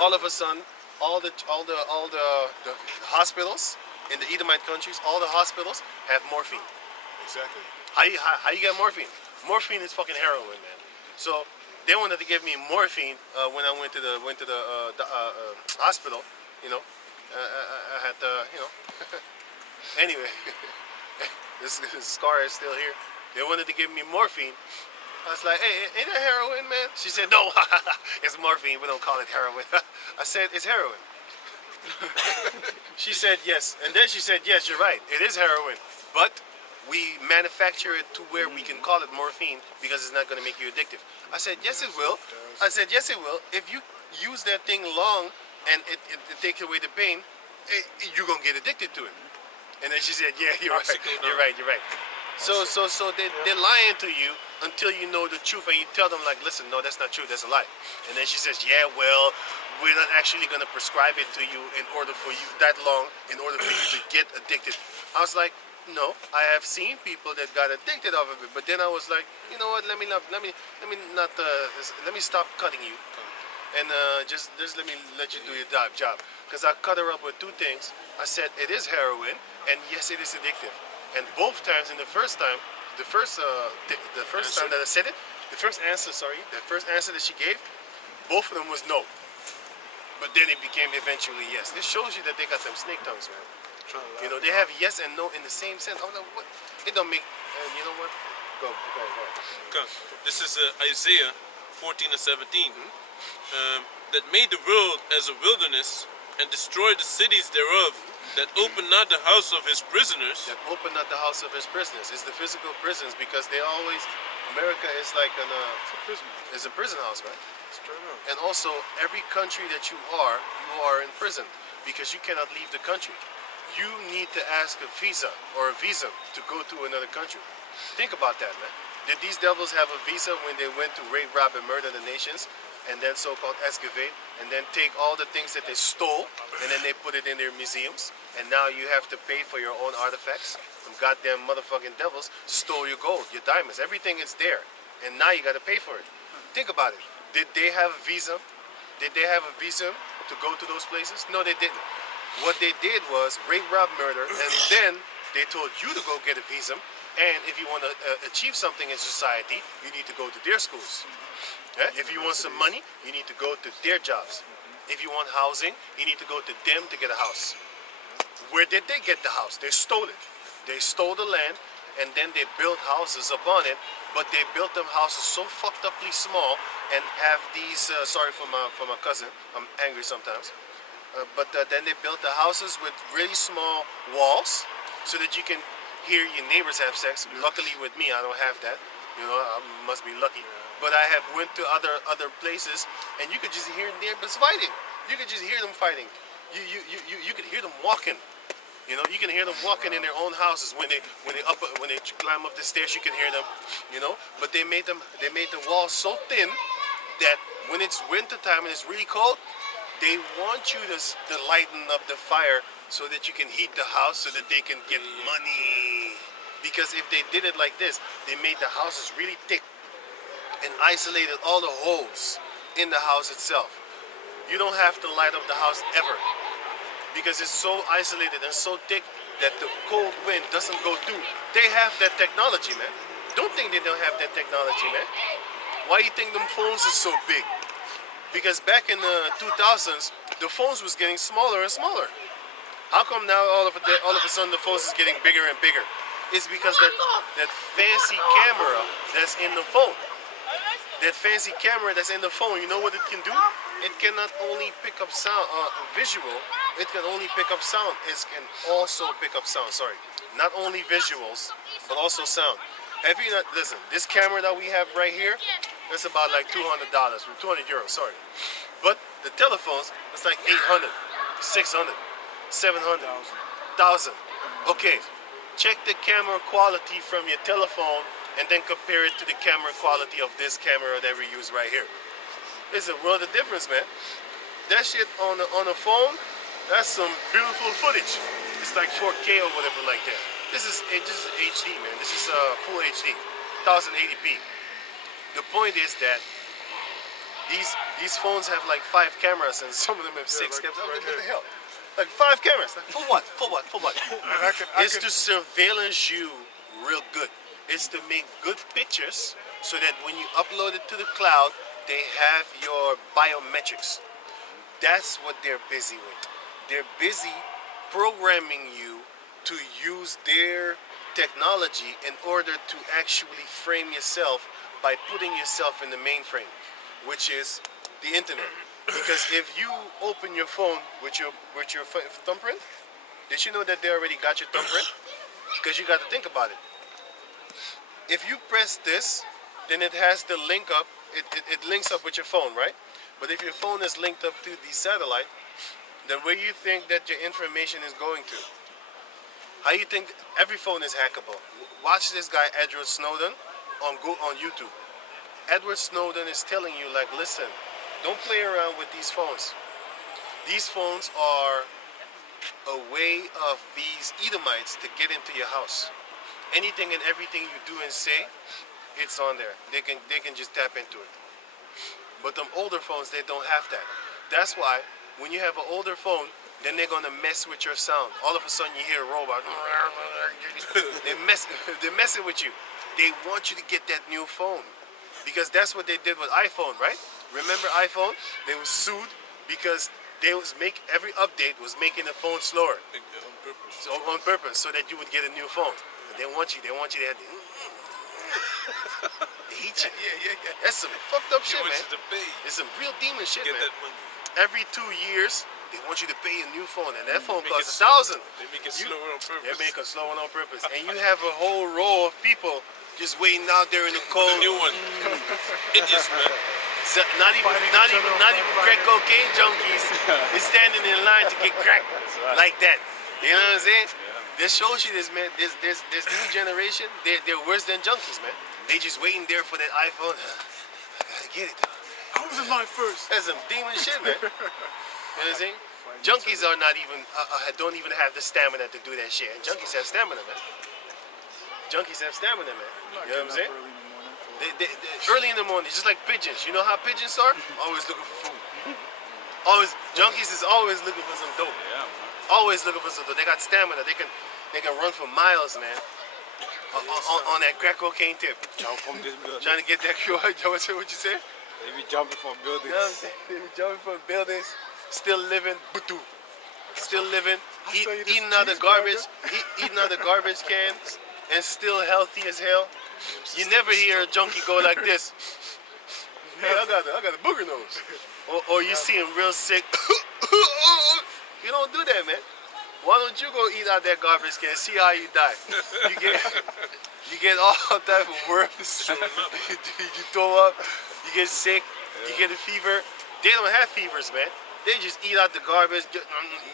all of a sudden, all the hospitals in the Edomite countries, all the hospitals have morphine. Exactly. How you get morphine? Morphine is fucking heroin, man. So they wanted to give me morphine when I went to the hospital. You know, I had you know. Anyway, this scar is still here. They wanted to give me morphine. I was like, hey, ain't that heroin, man? She said, no, it's morphine. We don't call it heroin. I said, it's heroin. She said, yes. And then she said, yes, you're right. It is heroin. But we manufacture it to where we can call it morphine because it's not going to make you addictive. I said, yes, it will. I said, yes, it will. If you use that thing long and it takes away the pain, you're going to get addicted to it. And then she said, yeah, you're right. You're right. So they're lying to you until you know the truth, and you tell them like, listen, no, that's not true, that's a lie. And then she says, yeah, well, we're not actually going to prescribe it to you in order for you that long, in order for you to get addicted. I was like, no, I have seen people that got addicted off of it, but then I was like, you know what? Let me stop cutting you, and just let me let you do your job. Because I cut her up with two things. I said it is heroin, and yes, it is addictive. And both times, in the first time that I said it, the first answer that she gave, both of them was no. But then it became eventually yes. This shows you that they got them snake tongues, man. You know, they have yes and no in the same sense. Oh, no, what? It don't make. You know what? Go. Okay. This is Isaiah 14 and 17. That made the world as a wilderness, and destroy the cities thereof, that open not the house of his prisoners. That open not the house of his prisoners. It's the physical prisons because they always, America is like is a prison house, man. Straight up. And also, every country that you are in prison because you cannot leave the country. You need to ask a visa or a visa to go to another country. Think about that, man. Did these devils have a visa when they went to rape, rob, and murder the nations, and then so-called excavate, and then take all the things that they stole, and then they put it in their museums, and now you have to pay for your own artifacts? Some goddamn motherfucking devils stole your gold, your diamonds, everything is there, and now you got to pay for it. Think about it. Did they have a visa? Did they have a visa to go to those places? No, they didn't. What they did was rape, rob, murder, and then they told you to go get a visa. And if you want to achieve something in society, you need to go to their schools. Yeah? If you want some money, you need to go to their jobs. If you want housing, you need to go to them to get a house. Where did they get the house? They stole it. They stole the land, and then they built houses upon it. But they built them houses so fucked uply small, and have these. Sorry for my cousin. I'm angry sometimes. But then they built the houses with really small walls, so that you can hear your neighbors have sex. Luckily with me, I don't have that. You know, I must be lucky. But I have went to other places, and you could just hear neighbors fighting. You could just hear them fighting. You could hear them walking. You know, you can hear them walking in their own houses when they climb up the stairs. You can hear them. You know, but they made the walls so thin that when it's winter time and it's really cold, they want you to lighten up the fire so that you can heat the house so that they can get money. Because if they did it like this, they made the houses really thick and isolated all the holes in the house itself. You don't have to light up the house ever because it's so isolated and so thick that the cold wind doesn't go through. They have that technology, man. Don't think they don't have that technology, man. Why you think them phones are so big? Because back in the 2000s, the phones was getting smaller and smaller. How come now all of a sudden the phones is getting bigger and bigger? It's because that fancy camera that's in the phone. That fancy camera that's in the phone, you know what it can do? It cannot only pick up sound, visual. It can only pick up sound. It can also pick up sound. Sorry, not only visuals, but also sound. Have you not listen? This camera that we have right here, it's about like $200, 200 euros. Sorry, but the telephones, it's like 800, 600, 700, 1,000. Okay, check the camera quality from your telephone and then compare it to the camera quality of this camera that we use right here. It's a world of difference, man. That shit on a phone, that's some beautiful footage. It's like 4K or whatever like that. This is HD, man. This is full HD, 1080p. The point is that these phones have like 5 cameras and some of them have 6 cameras. What the hell? Like 5 cameras. Like, for what? For what? For what? It's to surveillance you real good. It's to make good pictures so that when you upload it to the cloud, they have your biometrics. That's what they're busy with. They're busy programming you to use their technology in order to actually frame yourself by putting yourself in the mainframe, which is the internet. Because if you open your phone with your thumbprint, did you know that they already got your thumbprint? Because you got to think about it. If you press this, then it has the link up. It links up with your phone, right? But if your phone is linked up to the satellite, then where you think that your information is going to? How you think every phone is hackable? Watch this guy Edward Snowden on YouTube. Edward Snowden is telling you, like, listen, don't play around with these phones. These phones are a way of these Edomites to get into your house. Anything and everything you do and say, it's on there. They can just tap into it. But them older phones, they don't have that. That's why when you have an older phone, then they're gonna mess with your sound. All of a sudden you hear a robot. They're messing with you. They want you to get that new phone. Because that's what they did with iPhone, right? Remember iPhone? They were sued because they every update was making the phone slower. On purpose. So, on purpose, so that you would get a new phone. They want you to have they hate you. Yeah. That's some fucked up shit, man. To pay. It's some real demon shit, Get man. that money. Every 2 years, They want you to pay a new phone, and that phone Make it costs slow. 1,000. They make it slower on purpose. They make it slow on purpose, and you have a whole row of people just waiting out there in the For cold. the new one. Idiots, man. So not even crack cocaine junkies is standing in line to get crack like that. You know what I'm saying? This shows you this, man. This new generation, they're worse than junkies, man. They just waiting there for that iPhone. I gotta get it. I was in line first. That's some demon shit, man. You know what I'm saying? Junkies are not even don't even have the stamina to do that shit. And junkies have stamina, man. Junkies have stamina, man. You know what I'm saying? They early in the morning, just like pigeons. You know how pigeons are? Always looking for food. Always, junkies is always looking for some dope. Yeah, man. Always looking for some dope. They got stamina. They can run for miles, man. On that crack cocaine tip. Jump from this building. Trying to get that QR. What you say? They be jumping from buildings. You know what I'm saying? They be jumping from buildings, still living, butu. Still living, eating out the garbage, eating out the garbage cans, and still healthy as hell. You never hear a junkie go like this. Hey, I got a booger nose. Or you see him real sick. You don't do that, man. Why don't you go eat out that garbage can? See how you die. You get all type of worms. You throw up. You get sick. You get a fever. They don't have fevers, man. They just eat out the garbage.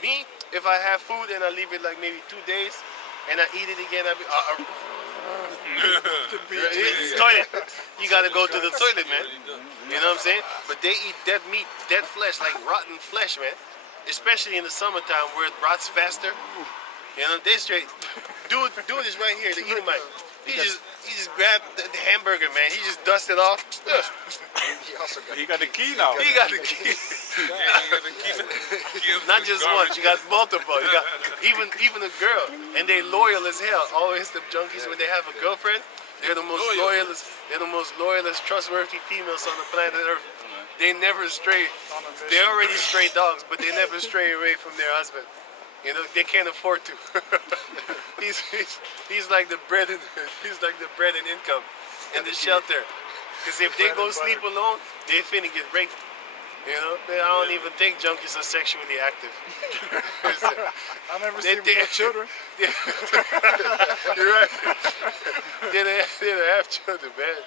Me, if I have food and I leave it like maybe 2 days, and I eat it again, toilet. You gotta go to the toilet, man. You know what I'm saying? But they eat dead meat, dead flesh, like rotten flesh, man. Especially in the summertime where it rots faster. You know, they straight. Dude is right here. The Edomite. He just grabbed the hamburger, man. He just dusted off. He got the key now. He got the key. Not just one. You got multiple. You got even a girl, and they loyal as hell. Always the junkies when they have a girlfriend, they're the most loyalist. They're the most loyalist, trustworthy females on the planet Earth. They never stray. They're already stray dogs, but they never stray away from their husband. You know, they can't afford to. he's like the bread and income in the shelter. Because if they go sleep alone, they finna get raped. You know, I don't even think junkies are sexually active. I never seen with children. You're right. They don't have children, man.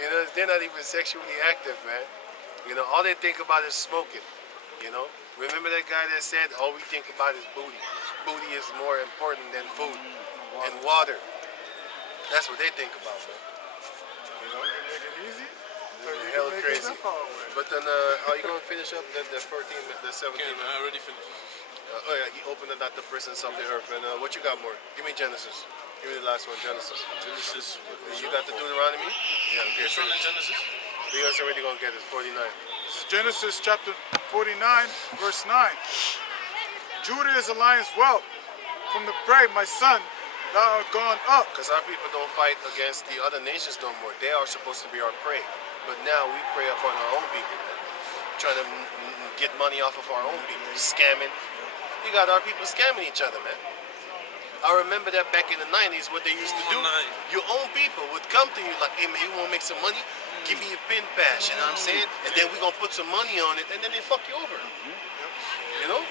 You know, they're not even sexually active, man. You know, all they think about is smoking. You know, remember that guy that said all we think about is booty. Booty is more important than food and water. That's what they think about, man. You know, Make it easy. hell crazy. But then, are you gonna finish up the 14th, the 17th? Okay, man, I already finished. Oh yeah, he opened it at the prisons of the earth. And what you got more? Give me Genesis. Give me the last one, Genesis. Genesis. You got the Deuteronomy? Yeah, okay. Which one in Genesis? You guys already gonna get it, 49. This is Genesis chapter 49, verse 9. Judah is a lion's whelp. From the prey, my son, thou art gone up. Because our people don't fight against the other nations no more. They are supposed to be our prey. But now we prey upon our own people. Trying to get money off of our own people. Scamming. You got our people scamming each other, man. I remember that back in the 90s, what they used to do. Your own people would come to you like, hey man, you want to make some money? Give me a pin pass, you know what I'm saying? And then we're going to put some money on it, and then they fuck you over. You know?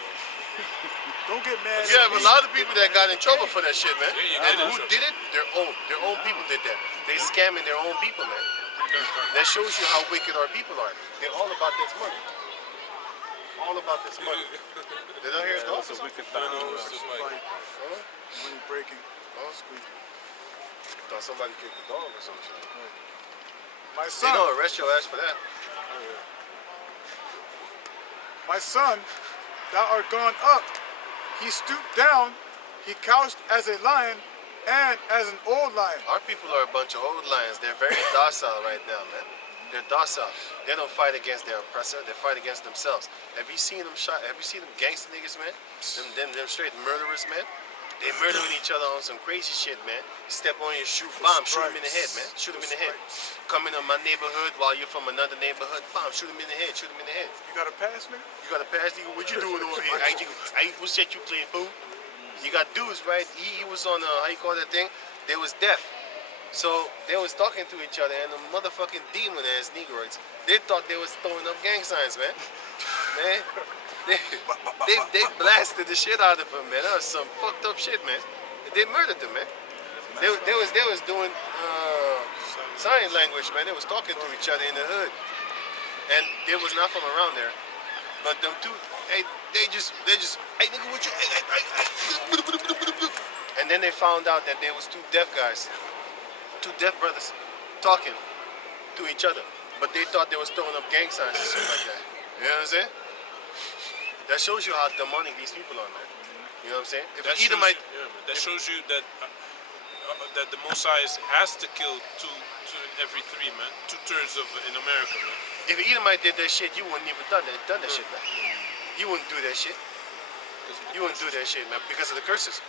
Don't get mad. You have a lot of people that got in trouble for that shit, man. Yeah, And who did it? Their own people did that. They scamming their own people, man. That shows you how wicked our people are. They're all about this money. All about this money. Did I hear it? That's a wicked time. Money breaking. Squeaking. Thought somebody kicked the dog or some shit. My They son, don't arrest your ass for that. my son, thou art gone up. He stooped down. He couched as a lion and as an old lion. Our people are a bunch of old lions. They're very docile right now, man. They're docile. They don't fight against their oppressor. They fight against themselves. Have you seen them shot? Have you seen them gangster niggas, man? Them straight murderers, man. They murdering each other on some crazy shit, man. Step on your shoe, bomb, shoot him in the head, man. Shoot him in the head. Come into my neighborhood while you're from another neighborhood, bomb, shoot him in the head, shoot him in the head. You got a pass, nigga? You got a pass, nigga? What you doing over here? I will set you clean, fool. You got dudes, right? He was on, how you call that thing? They was deaf. So they was talking to each other, and the motherfucking demon ass Negroids, they thought they was throwing up gang signs, man. Man, They blasted the shit out of him, man. That was some fucked up shit, man. They murdered them, man. They was doing sign language, man. They was talking to each other in the hood, and they was not from around there. But them two, hey, they just, hey nigga, what you, and then they found out that there was two deaf guys, two deaf brothers, talking to each other. But they thought they was throwing up gang signs and shit like that. You know what I'm saying? That shows you how demonic these people are, man. You know what I'm saying? If That an shows Edomite, you, yeah, man. That shows you that that the Most High has to kill two in every three, man. 2/3 of in America, man. if an Edomite did that shit, you wouldn't even done that shit, man. You wouldn't do that shit. You wouldn't do that shit, man, because of the curses,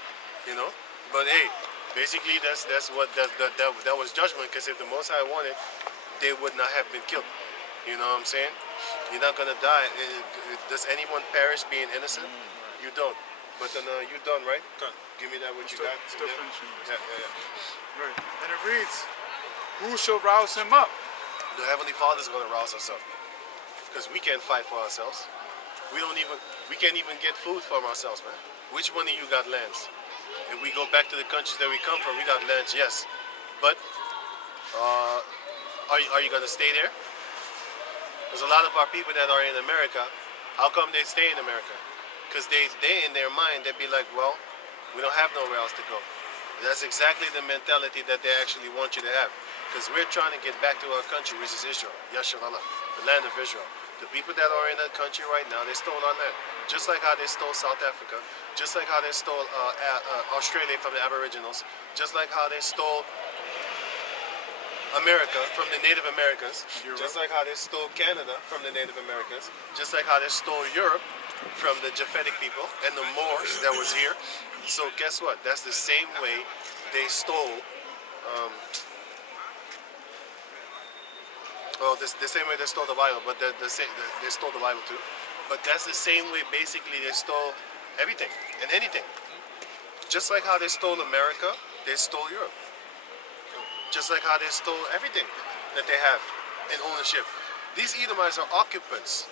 you know. But hey, basically that's what that was judgment. Because if the Most High wanted, they would not have been killed. You know what I'm saying? You're not gonna die. Does anyone perish being innocent? You don't. But then you done, right? Give me that what you got. Still Yeah. finishing. Yeah. Right. And it reads, who shall rouse him up? The Heavenly Father is gonna rouse us up. Because we can't fight for ourselves. We can't even get food from ourselves, man. Which one of you got lands? If we go back to the countries that we come from, we got lands, yes. But are you gonna stay there? There's a lot of our people that are in America. How come they stay in America? Because they in their mind, they'd be like, well, we don't have nowhere else to go. That's exactly the mentality that they actually want you to have. Because we're trying to get back to our country, which is Israel, Yasharallah, the land of Israel. The people that are in that country right now, they stole our land. Just like how they stole South Africa, just like how they stole Australia from the Aboriginals, just like how they stole America from the Native Americans, just like how they stole Canada from the Native Americans, just like how they stole Europe from the Japhetic people and the Moors that was here. So guess what? That's the same way they stole. Well, the same way they stole the Bible, but they stole the Bible too. But that's the same way basically they stole everything and anything. Just like how they stole America, they stole Europe. Just like how they stole everything that they have in ownership. These Edomites are occupants.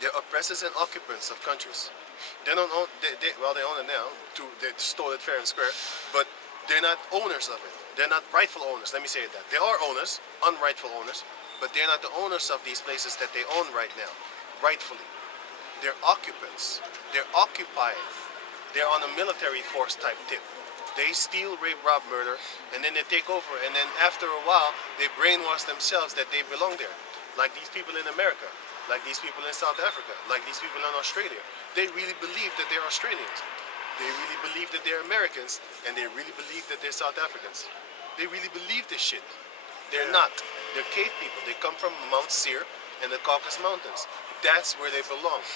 They're oppressors and occupants of countries. They don't own. They own it now. They stole it fair and square, but they're not owners of it. They're not rightful owners. Let me say that. They are owners, unrightful owners, but they're not the owners of these places that they own right now, rightfully. They're occupants. They're occupying. They're on a military force type tip. They steal, rape, rob, murder, and then they take over. And then after a while, they brainwash themselves that they belong there. Like these people in America, like these people in South Africa, like these people in Australia. They really believe that they're Australians. They really believe that they're Americans, and they really believe that they're South Africans. They really believe this shit. They're not. They're cave people. They come from Mount Seir and the Caucasus Mountains. That's where they belong.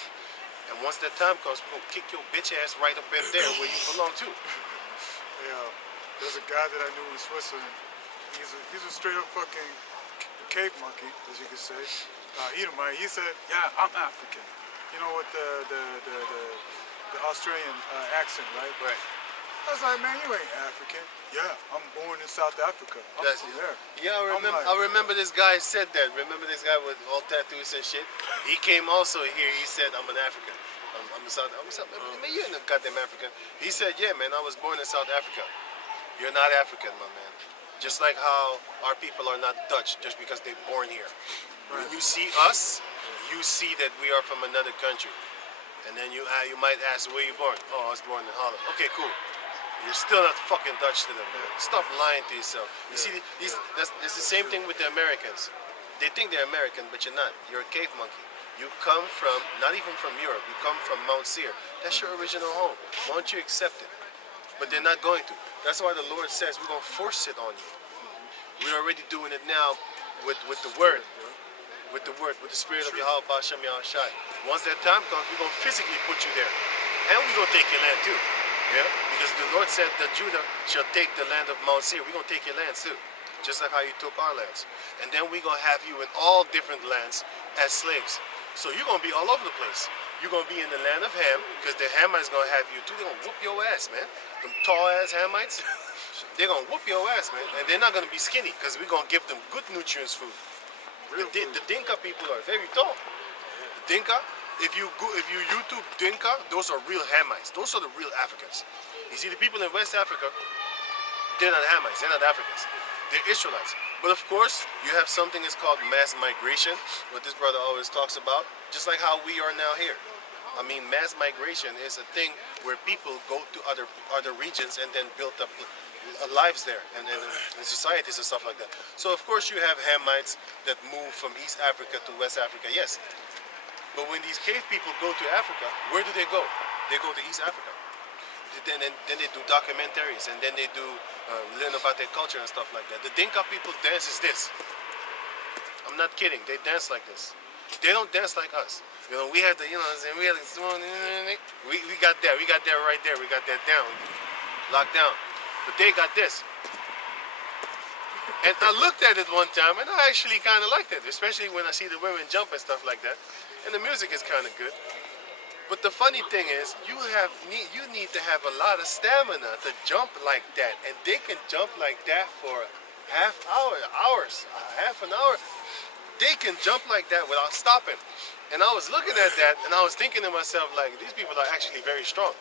And once that time comes, we're gonna kick your bitch ass right up in there where you belong to. Yeah, there's a guy that I knew in Switzerland. He's a straight up fucking cave monkey, as you could say. Edomite. He said, "Yeah, I'm African." You know, with the Australian accent, right? Right. I was like, "Man, you ain't African." Yeah, I'm born in South Africa. I'm That's- from there. Yeah, I'm like, I remember this guy said that. Remember this guy with all tattoos and shit? He came also here. He said, I'm an African. I'm a South. Man, you're a goddamn African. He said, yeah, man, I was born in South Africa. You're not African, my man. Just like how our people are not Dutch just because they're born here. When you see us, you see that we are from another country. And then you might ask, where you born? Oh, I was born in Holland. Okay, cool. You're still not fucking Dutch to them, man. Stop lying to yourself. You see, it's the same thing with the Americans. They think they're American, but you're not. You're a cave monkey. You come from, not even from Europe, you come from Mount Seir. That's your original home. Why don't you accept it? But they're not going to. That's why the Lord says we're going to force it on you. We're already doing it now with the word. With the word, with the spirit of Yahweh Bashem Yahushai. Once that time comes, we're going to physically put you there. And we're going to take your land too. Yeah? Because the Lord said that Judah shall take the land of Mount Seir. We're going to take your lands too. Just like how you took our lands. And then we're going to have you in all different lands as slaves. So you're going to be all over the place. You're going to be in the land of Ham, because the Hamites going to have you too. They're going to whoop your ass, man. Them tall ass Hamites, they're going to whoop your ass, man. And they're not going to be skinny, because we're going to give them good nutrients food. The Dinka people are very tall. The Dinka, if you YouTube Dinka, those are real Hamites. Those are the real Africans. You see, the people in West Africa, they're not Hamites, they're not Africans. They're Israelites. But of course, you have something that's called mass migration, what this brother always talks about, just like how we are now here. I mean, mass migration is a thing where people go to other regions and then build up lives there and societies and stuff like that. So of course you have Hamites that move from East Africa to West Africa, yes. But when these cave people go to Africa, where do they go? They go to East Africa. Then they do documentaries, and then they do learn about their culture and stuff like that. The Dinka people dance is this. I'm not kidding. They dance like this. They don't dance like us. You know, we had the, you know what I'm saying, we got that. We got that right there. We got that down. Locked down. But they got this. And I looked at it one time, and I actually kind of liked it, especially when I see the women jump and stuff like that. And the music is kind of good. But the funny thing is, you need to have a lot of stamina to jump like that, and they can jump like that for half an hour. They can jump like that without stopping. And I was looking at that, and I was thinking to myself, like, these people are actually very strong.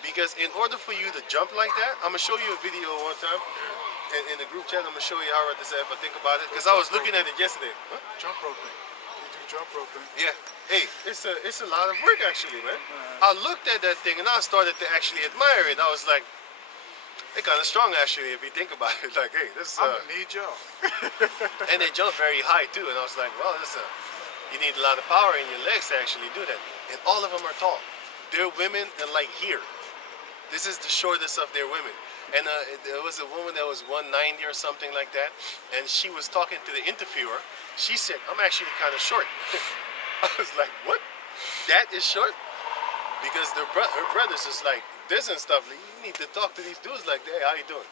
Because in order for you to jump like that, I'm gonna show you a video one time in the group chat. I'm gonna show you how hard this is if I think about it, because I was looking at it yesterday. Huh? Jump roping. You do jump roping. Yeah. Hey, it's a lot of work actually, man. I looked at that thing and I started to actually admire it. I was like, they're kind of strong actually if you think about it. Like, hey, this. I'm gonna need y'all. And they jump very high too. And I was like, well, you need a lot of power in your legs to actually do that. And all of them are tall. They're women and like here. This is the shortest of their women. And there was a woman that was 190 or something like that. And she was talking to the interviewer. She said, I'm actually kind of short. I was like, what? That is short? Because her brothers is like this and stuff. Like, you need to talk to these dudes like, hey, how you doing?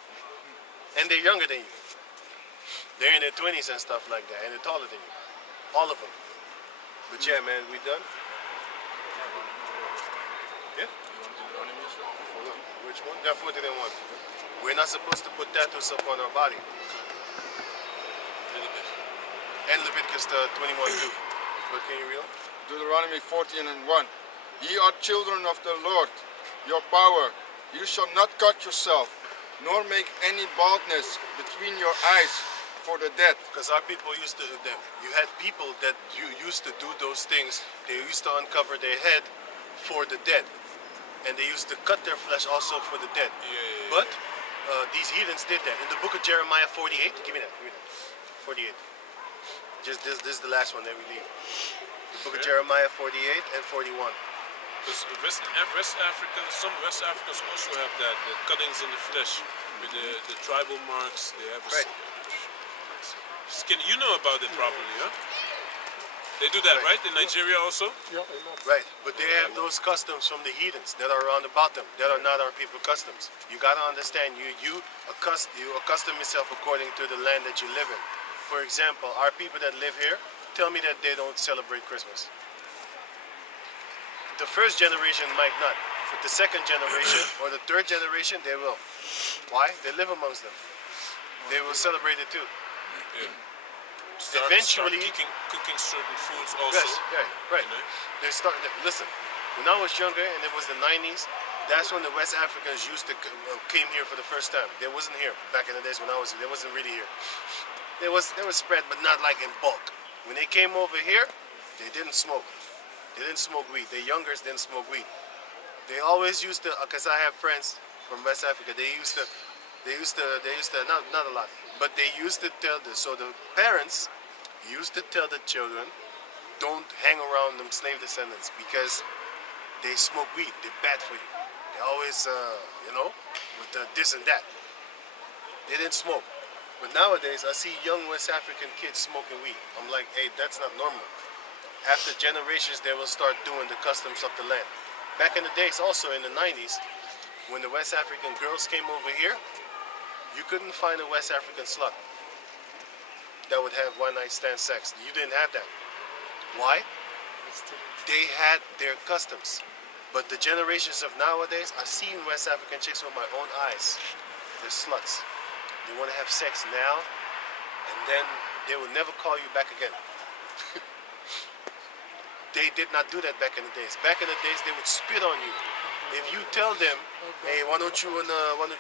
And they're younger than you. They're in their 20s and stuff like that. And they're taller than you. All of them. But yeah, man, we done? Yeah? Which one? That 41. We're not supposed to put tattoos up on our body. And Leviticus 21 too. What can you read? Deuteronomy 14:1. Ye are children of the Lord, your power. You shall not cut yourself, nor make any baldness between your eyes for the dead. Because our people used to, you had people that used to do those things. They used to uncover their head for the dead. And they used to cut their flesh also for the dead. But these heathens did that. In the book of Jeremiah 48, give me that. 48. Just this is the last one that we leave. The book of Jeremiah 48 and 41. Because West Africans, some West Africans also have that, the cuttings in the flesh, with the tribal marks. They have a skin. You know about it probably, huh? They do that, right? In Nigeria also? Yeah, right. But they have those customs from the heathens that are around about them, that are not our people customs. You gotta understand, you accustom yourself according to the land that you live in. For example, our people that live here, tell me that they don't celebrate Christmas. The first generation might not, but the second generation or the third generation, they will. Why? They live amongst them. They will celebrate it too. Yeah. Eventually, cooking certain foods also. Yes, right. You know? They start. Listen, when I was younger and it was the 90s, that's when the West Africans came here for the first time. They wasn't here back in the days when I was here. They wasn't really here. They was spread, but not like in bulk. When they came over here, they didn't smoke. They didn't smoke weed. The youngers didn't smoke weed. They always used to, because I have friends from West Africa. They used to, not a lot, but they used to tell so the parents used to tell the children, don't hang around them slave descendants because they smoke weed. They're bad for you. They always, with the this and that. They didn't smoke. But nowadays, I see young West African kids smoking weed. I'm like, hey, that's not normal. After generations, they will start doing the customs of the land. Back in the days, also in the 90s, when the West African girls came over here, you couldn't find a West African slut that would have one-night stand sex. You didn't have that. Why? They had their customs. But the generations of nowadays, I've seen West African chicks with my own eyes. They're sluts. They want to have sex now, and then they will never call you back again. they did not do that back in the days. Back in the days, they would spit on you. If you tell them, hey, why don't you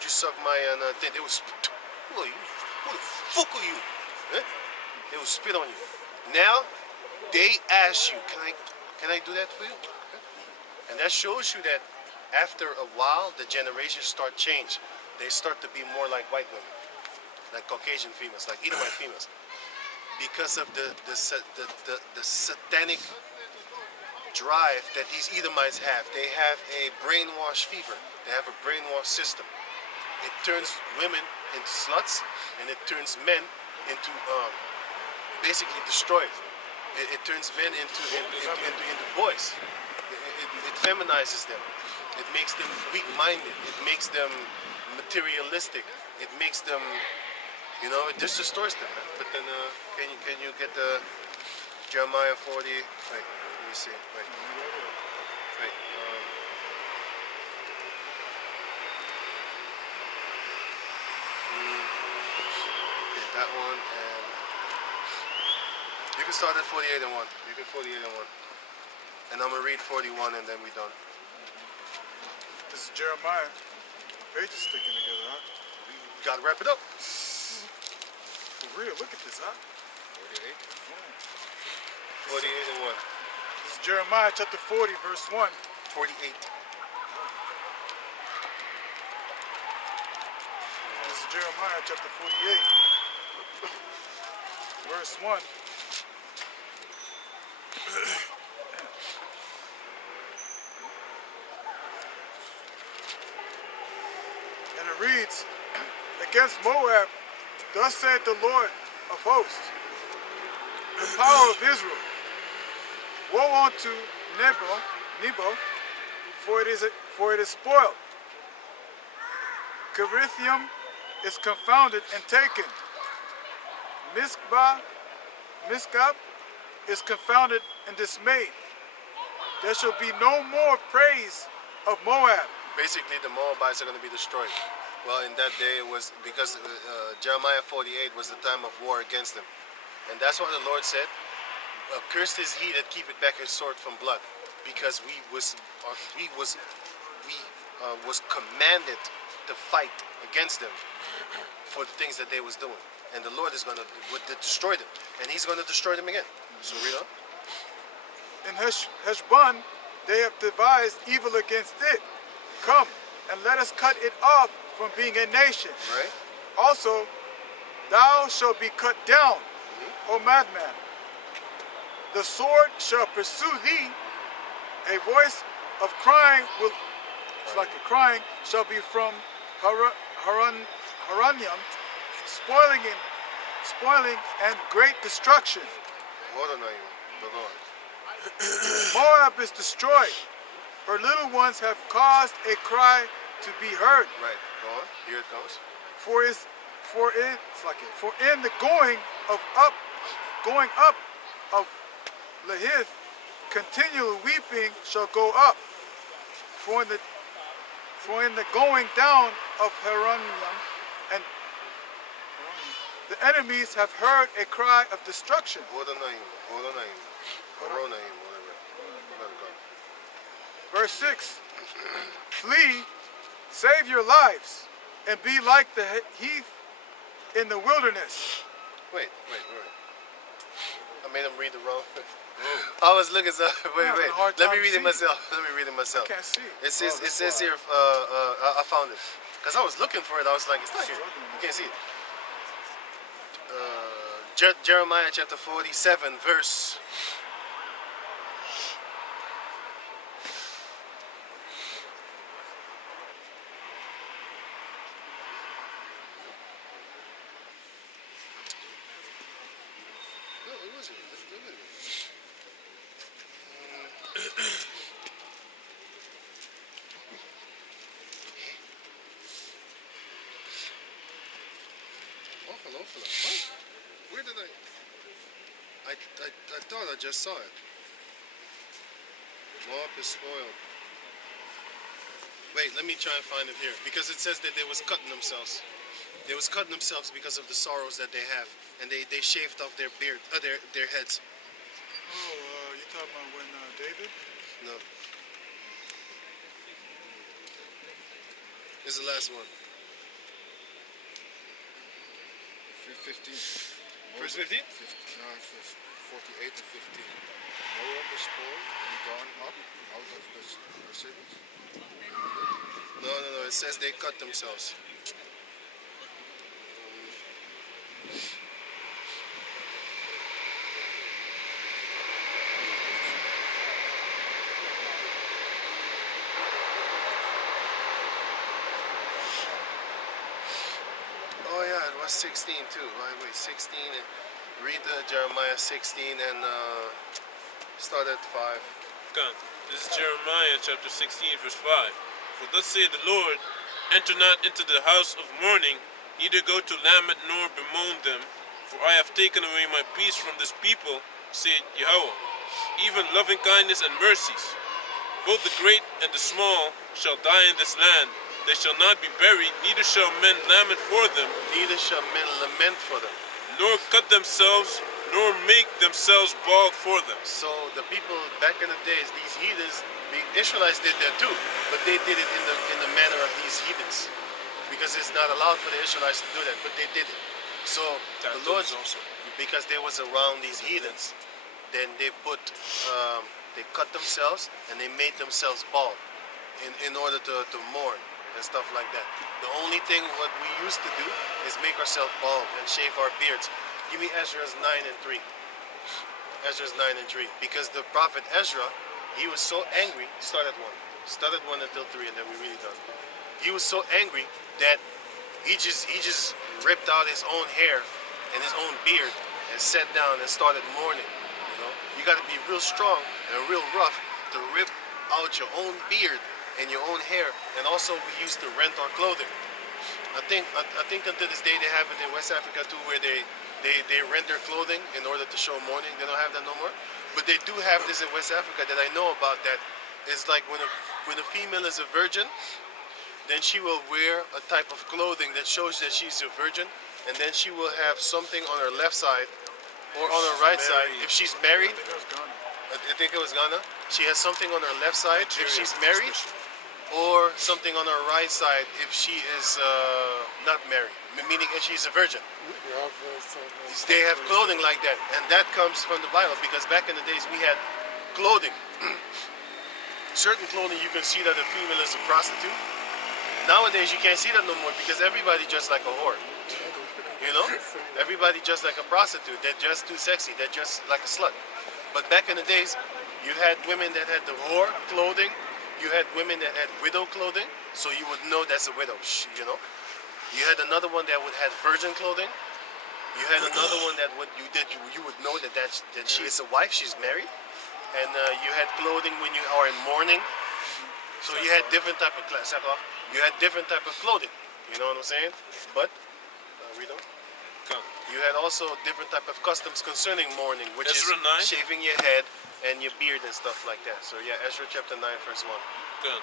suck my thing? They would spit. Who are you? Who the fuck are you? Eh? They would spit on you. Now, they ask you, can I do that for you? And that shows you that after a while, the generations start change. They start to be more like white women, like Caucasian females, like Edomite females, because of the satanic drive that these Edomites have. They have a brainwash fever. They have a brainwash system. It turns women into sluts, and it turns men into basically destroyed. It turns men into boys. It feminizes them. It makes them weak-minded. It makes them materialistic. It makes them, you know, it just distorts them. Man. But then, can you get the Jeremiah 40? Wait, let me see. Wait. Okay, that one, and you can start at 48 and 1. You can 48 and 1. And I'm gonna read 41 and then we're done. This is Jeremiah. Pages sticking together, huh? We gotta wrap it up. For real, look at this, huh? 48 and 1. This is Jeremiah chapter 40, verse 1. 48. This is Jeremiah chapter 48, verse 1. And it reads, against Moab, thus saith the Lord of hosts, the power of Israel, woe unto Nebo, for it is spoiled. Carithium is confounded and taken. Miskab is confounded and dismayed. There shall be no more praise of Moab. Basically, the Moabites are going to be destroyed. Well, in that day, it was because Jeremiah 48 was the time of war against them. And that's why the Lord said, cursed is he that keepeth back his sword from blood. Because we was commanded to fight against them for the things that they was doing. And the Lord is going to destroy them. And he's going to destroy them again. So read on. In Heshbon, they have devised evil against it. Come, and let us cut it off from being a nation. Right. Also, thou shalt be cut down, O madman. The sword shall pursue thee. A voice of crying will, it's like a crying, shall be from Haranium, spoiling and great destruction. Hold on, go on. Moab is destroyed. Her little ones have caused a cry to be heard. Right, go on. Here it comes. For in the going up of Lahith, continual weeping shall go up. For in the going down of Haranium, and the enemies have heard a cry of destruction. Hold on, whatever. Verse 6, flee, save your lives, and be like the heath in the wilderness. Wait. I made him read the wrong. I was looking so. Wait. Let me read it myself. I can't see. It says here. I found it because I was looking for it. I was like, it's not here. You can't see it. Jeremiah chapter 47, verse. What? Where did I thought I just saw it. Moab is spoiled. Wait, let me try and find it here. Because it says that they was cutting themselves. They was cutting themselves because of the sorrows that they have. And they shaved off their beard, their heads. Oh, you're talking about when David? No. This is the last one. 15. Verse 15? No, verse 48 and 15. Noah was spoiled and gone up out of the cities. No. It says they cut themselves. Oh yeah, it was 16 too. Wait, 16 and read Jeremiah 16 and start at 5. Come. This is Jeremiah chapter 16, verse 5. For thus saith the Lord, enter not into the house of mourning, neither go to lament nor bemoan them, for I have taken away my peace from this people, saith Yahweh, even loving kindness and mercies. Both the great and the small shall die in this land. They shall not be buried, neither shall men lament for them, Neither shall men lament for them. nor cut themselves, nor make themselves bald for them. So the people back in the days, these heathens, the Israelites did that too, but they did it in the manner of these heathens, because it's not allowed for the Israelites to do that, but they did it. So the Lord, because they was around these heathens, then they they cut themselves and they made themselves bald in order to mourn and stuff like that. The only thing what we used to do is make ourselves bald and shave our beards. Give me Ezra's 9 and 3. Ezra's 9 and 3. Because the prophet Ezra, he was so angry. Start at 1. Start at 1 until 3 and then we're really done. He was so angry that he just ripped out his own hair and his own beard and sat down and started mourning. You know, you got to be real strong and real rough to rip out your own beard and your own hair. And also we used to rent our clothing. I think until this day they have it in West Africa too, where they rent their clothing in order to show mourning. They don't have that no more, but they do have this in West Africa that I know about. That it's like when a female is a virgin, then she will wear a type of clothing that shows that she's a virgin, and then she will have something on her left side or on her right side if she's married. I think it was Ghana. She has something on her left side if she's married, or something on her right side if she is not married, meaning if she's a virgin. They have clothing like that, and that comes from the Bible, because back in the days we had clothing. Certain clothing you can see that a female is a prostitute. Nowadays you can't see that no more because everybody dressed like a whore. You know? Everybody dressed like a prostitute. They're just too sexy. They're just like a slut. But back in the days, you had women that had the whore clothing. You had women that had widow clothing, so you would know that's a widow, you know. You had another one that would have virgin clothing. You had another one that you would know that she is a wife, she's married. And you had clothing when you are in mourning. So you had different type of you had different type of clothing. You know what I'm saying? But read on. You had also different type of customs concerning mourning, which Ezra is 9? shaving your head and your beard and stuff like that. So yeah, Ezra chapter 9 verse 1 Done.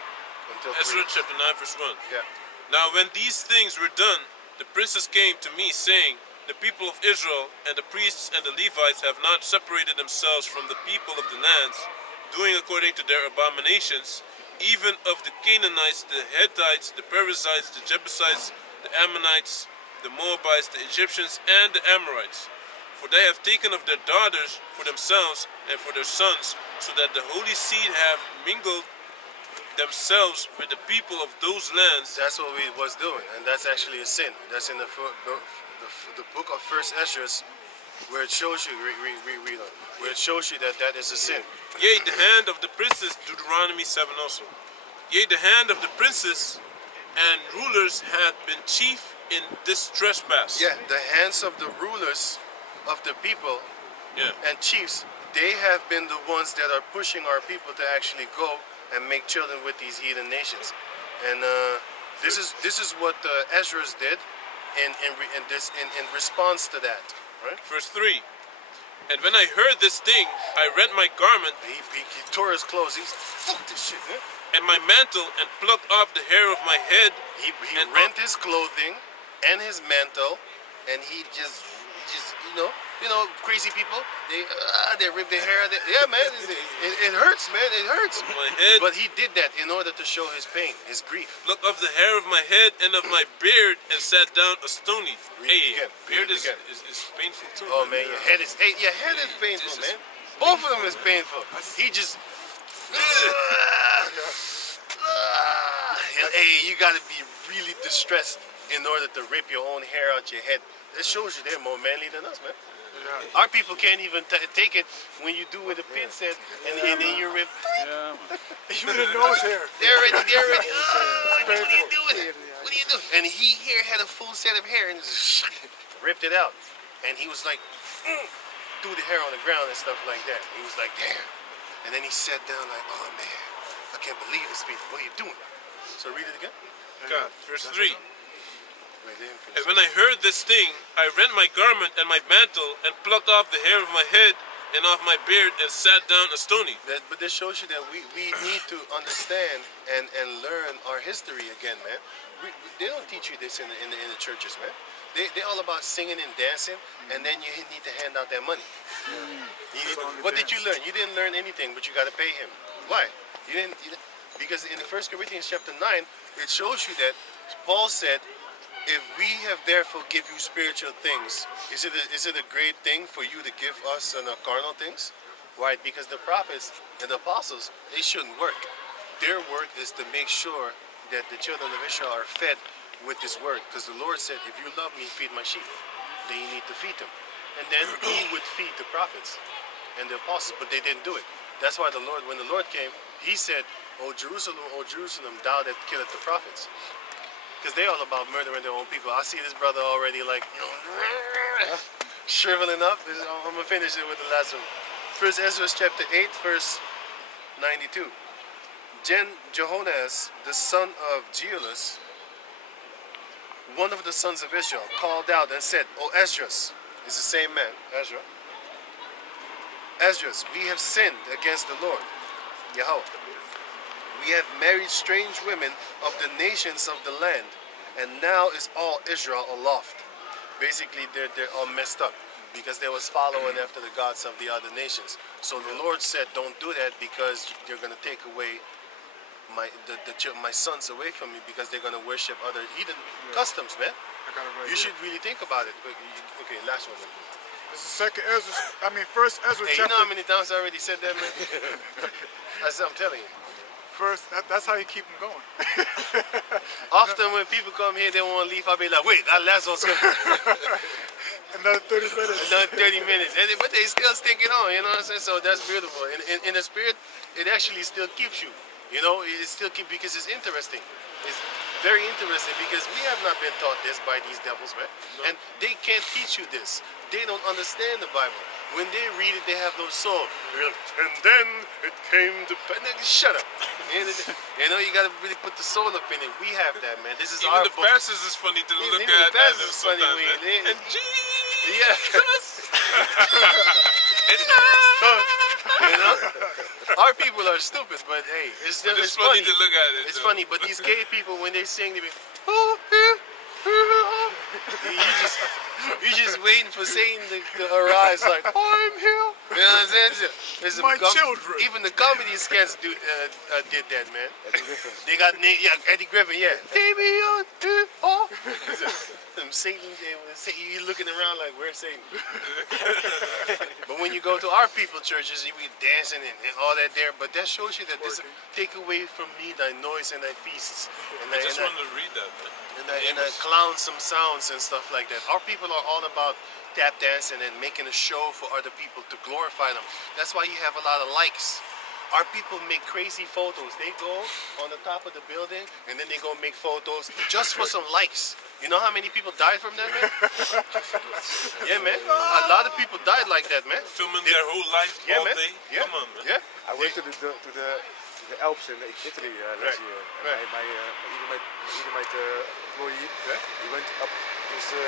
until 3. Ezra chapter 9, verse 1. Yeah. Now when these things were done, the princes came to me, saying, the people of Israel and the priests and the Levites have not separated themselves from the people of the lands, doing according to their abominations, even of the Canaanites, the Hittites, the Perizzites, the Jebusites, the Ammonites, the Moabites, the Egyptians, and the Amorites. For they have taken of their daughters for themselves and for their sons, so that the holy seed have mingled themselves with the people of those lands. That's what we was doing, and that's actually a sin. That's in the book of First Ezra, where it shows you, read on, where it shows you that that is a sin. Yea, the hand of the princes, Deuteronomy 7 also. Yea, the hand of the princes and rulers had been chief in this trespass. Yeah, the hands of the rulers of the people and chiefs, they have been the ones that are pushing our people to actually go and make children with these heathen nations. And this is what Ezra's did in response to that. Right? Verse 3. And when I heard this thing, I rent my garment He tore his clothes. He's like, fuck this shit, man. and my mantle and plucked off the hair of my head. He and rent his clothing and his mantle, and he just, crazy people. They rip their hair. Yeah, man, it hurts, man. It hurts. My head. But he did that in order to show his pain, his grief. Plucked off the hair of my head and of my beard and sat down a stony. Read it again. Beard Read it again. is painful too. Oh man, your head is painful, Jesus. man. Both of them is painful. He just. Hey, you gotta be really distressed in order to rip your own hair out your head. It shows you they're more manly than us, man. Our people can't even take it when you do with a pin set and then you rip. Yeah, man. Even the nose hair. They're ready. What are you doing? What are you doing? And he here had a full set of hair and just ripped it out. And he was like, threw the hair on the ground and stuff like that. He was like, damn. And then he sat down like, oh man, I can't believe this, people. What are you doing? So read it again. God, verse 3. Wait, let him finish. And when I heard this thing, I rent my garment and my mantle and plucked off the hair of my head and off my beard and sat down a stony. But this shows you that we need to understand and learn our history again, man. They don't teach you this in the churches, man. They're all about singing and dancing, and then you need to hand out their money. What did you learn? You didn't learn anything, but you got to pay him. Why? You didn't because in the 1 Corinthians chapter 9, it shows you that Paul said, if we have therefore give you spiritual things, is it a great thing for you to give us carnal things? Why? Because the prophets and the apostles, they shouldn't work. Their work is to make sure that the children of Israel are fed with this word. Because the Lord said, if you love me, feed my sheep. Then you need to feed them. And then he would feed the prophets and the apostles, but they didn't do it. That's why when the Lord came, he said, O Jerusalem, thou that killeth the prophets. Because they're all about murdering their own people. I see this brother already like, shriveling up. I'm going to finish it with the last one. First Ezra chapter 8, verse 92. Jehonas, the son of Jeulus, one of the sons of Israel, called out and said, O Esdras, is the same man, Ezra. Esdras, we have sinned against the Lord, Yahweh. We have married strange women of the nations of the land, and now is all Israel aloft. Basically, they're all messed up because they was following after the gods of the other nations. So the Lord said, don't do that because they're going to take away my sons away from me because they're going to worship other heathen customs, man. You should really think about it. Okay, last one. This is First Ezra Hey, chapter. you know how many times I already said that, man? I'm telling you. First, that's how you keep them going. Often when people come here, they want to leave. I'll be like, wait, that last one's coming. Another 30 minutes. Another 30 minutes. But they still sticking on, you know what I'm saying? So that's beautiful. In the spirit, it actually still keeps you. You know, it still keeps, because it's interesting. It's very interesting because we have not been taught this by these devils, man. No. And they can't teach you this. They don't understand the Bible. When they read it, they have no soul. And then it came to... Shut up. You know, you got to really put the soul up in it. We have that, man. This is Even our the book. passages is funny to look Even at. the passages is funny. And Jesus! Yeah. You know? Our people are stupid, but hey, it's funny to look at it. It's though. funny, but these gay people, when they sing, they be... You just waiting for Satan to arise, like, I'm here. You know what I'm saying? My children. Even the comedy sketches did that, man. They got Eddie Griffin, yeah. Satan, you looking around like, where's Satan? But when you go to our people churches, you be dancing and all that there. But that shows you that this take away from me thy noise and thy feasts. I just wanted to read that, man. And I clown some sounds and stuff like that. Our people are all about tap dancing and making a show for other people to glorify them. That's why you have a lot of likes. Our people make crazy photos. They go on the top of the building and then they go make photos just for some likes. You know how many people died from that, man? Yeah, man. A lot of people died like that, man. Filming their whole life all man. day. Yeah. Come on, man. Yeah. I went to the Alps in Italy last year. And my Edomite employee, he went up this, how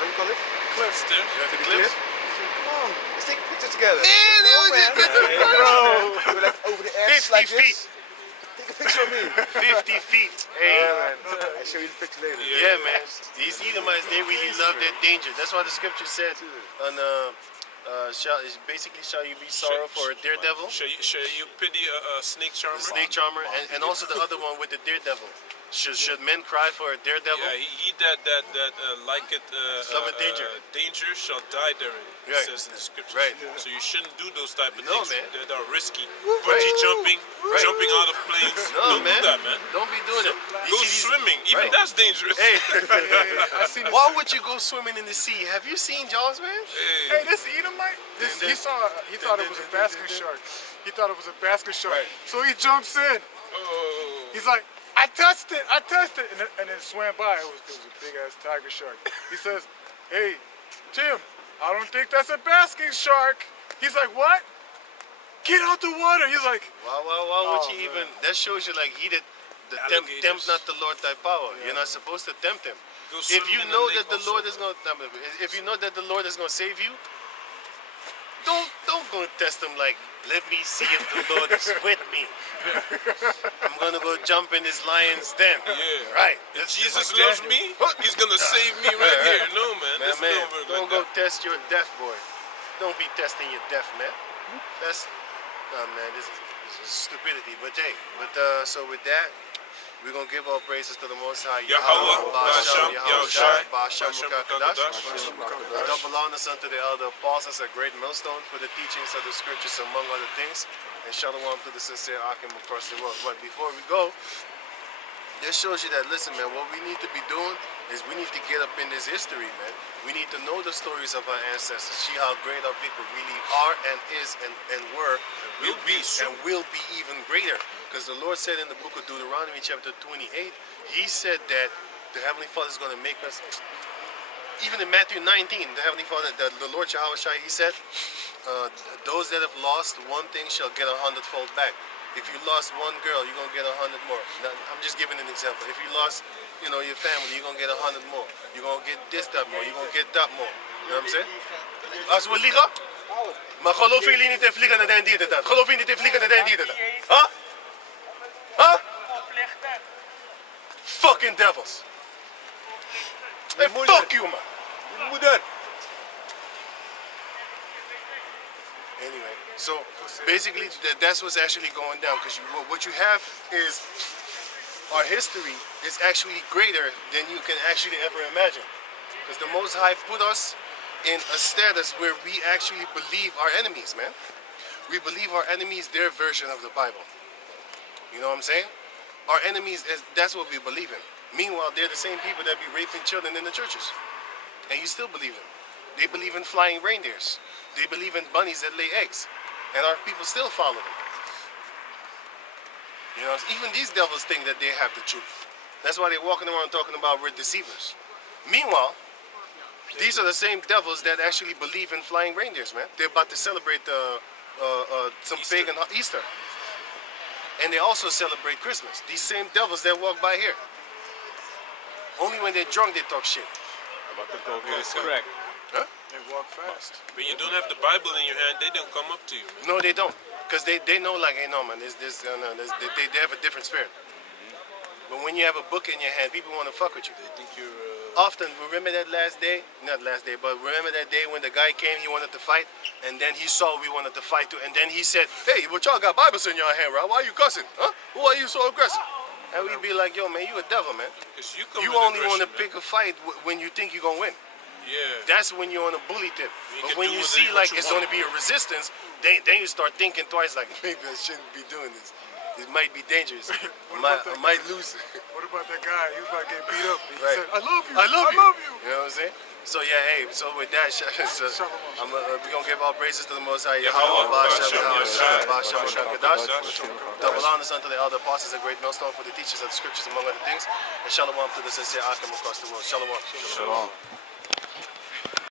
do you call it? Cliffs there. Yeah, the cliff. cliffs. Come on, let's take pictures together. Man, Bro, we were like over the edge 50 like feet. this. Show me. 50 feet. Hey. Yeah, man. I'll show you the picture later. Yeah, man. These Edomites, they really love their danger. That's why the scripture said, shall you be sorrow for a daredevil, Shall you pity a snake charmer? the snake charmer, and also the other one with the daredevil. Should men cry for a daredevil? Yeah, he that liketh Love and danger. danger shall die therein. Right. It says in the scriptures. Right. So you shouldn't do those type of No, things man. that are risky. Bungee jumping, jumping out of planes. No, Don't man. do that, man. Don't be doing it. Go You see these- swimming. Even Right. that's dangerous. Hey, I seen this. why would you go swimming in the sea? Have you seen Jaws, man? Hey, this Edomite, he thought it was a basket shark. He thought it was a basket shark. Right. So he jumps in. Oh. He's like, I touched it, and then swam by. It was a big ass tiger shark. He says, hey, Tim, I don't think that's a basket shark. He's like, what? Get out the water. He's like, Why would you even? That shows you like he did. Tempt Alligators. not the Lord thy power. You're not supposed to tempt him. Go If swimming you in the know lake that the also. Lord is going, if you know that the Lord is going to save you, don't go test him like, let me see if the Lord is with me. I'm gonna go jump in this lion's den. Yeah. Right. If That's Jesus like loves that. me, he's gonna save me right here. No, man. This Man, don't work don't like go that. test your deaf boy. Don't be testing your deaf, man. That's, oh man, this is stupidity. But hey, so with that, we're gonna give all praises to the Most High Yahweh, Ba'asham, Yahushai, Ba'asham Ba'asham Mukakadash. Mukakadash. Double honors unto the elder apostles, a great millstone for the teachings of the scriptures, among other things. And shalom to the sincere Akim across the world. But before we go, this shows you that, listen, man, what we need to be doing is we need to get up in this history, man. We need to know the stories of our ancestors, see how great our people really are and is and were, Will be soon. and will be even greater. Because the Lord said in the book of Deuteronomy chapter 28, he said that the Heavenly Father is going to make us, even in Matthew 19, the Heavenly Father, the Lord Yahweh Shai, he said, those that have lost one thing shall get 100-fold back. If you lost one girl, you're going to get 100 more. Now, I'm just giving an example. If you lost, your family, you're going to get 100 more. You're going to get this, that more. You're going to get that more. You know what I'm saying? Als we liegen, maar geloven jullie niet in vliegen naar den dieren dan? Geloven jullie niet in vliegen naar den dieren dan? Huh? Huh? Fucking devils. Hey, fuck you, man. Moeder. Anyway, so basically that's what's actually going down, because what you have is our history is actually greater than you can actually ever imagine, because the Most High put us in a status where we actually believe our enemies, man. We believe our enemies their version of the Bible. You know what I'm saying? Our enemies, that's what we believe in. Meanwhile, they're the same people that be raping children in the churches, and you still believe them. They believe in flying reindeers. They believe in bunnies that lay eggs, and our people still follow them. You know, even these devils think that they have the truth. That's why they're walking around talking about we're deceivers. Meanwhile, these are the same devils that actually believe in flying reindeers, man. They're about to celebrate some Easter. pagan Easter, and they also celebrate Christmas. These same devils that walk by here. Only when they're drunk they talk shit. That's correct. Huh? they walk fast. When you don't have the Bible in your hand, they don't come up to you, man. No, they don't, because they know, like, hey, no, man, they have a different spirit. But when you have a book in your hand, people want to fuck with you. They think you're. Often, remember that last day? Not last day, but remember that day when the guy came, he wanted to fight, and then he saw we wanted to fight too, and then he said, hey, but y'all got Bibles in your hand, right? Why are you cussing? Huh? Why are you so aggressive? And we'd be like, yo, man, you a devil, man. Because you come You with only want to aggression, pick a fight when you think you're going to win. man. Yeah. That's when you're on a bully tip. You But can when do you what see what like you it's want. going to be a resistance, then you start thinking twice, like, maybe I shouldn't be doing this. It might be dangerous. I might lose it. What about that guy? He was about to get beat up. And he Right. said, I love you. I love you. you. You know what I'm saying? So yeah, hey, so with that, so, we're going to give all praises to the Most High Yahweh, Ba'asham, Yahushai, Ba'asham, Mukakadash. Double honors unto the elder apostles, a great millstone for the teachers of the scriptures, among other things. And shalom to the sincere Akim across the world. Shalom. Shalom.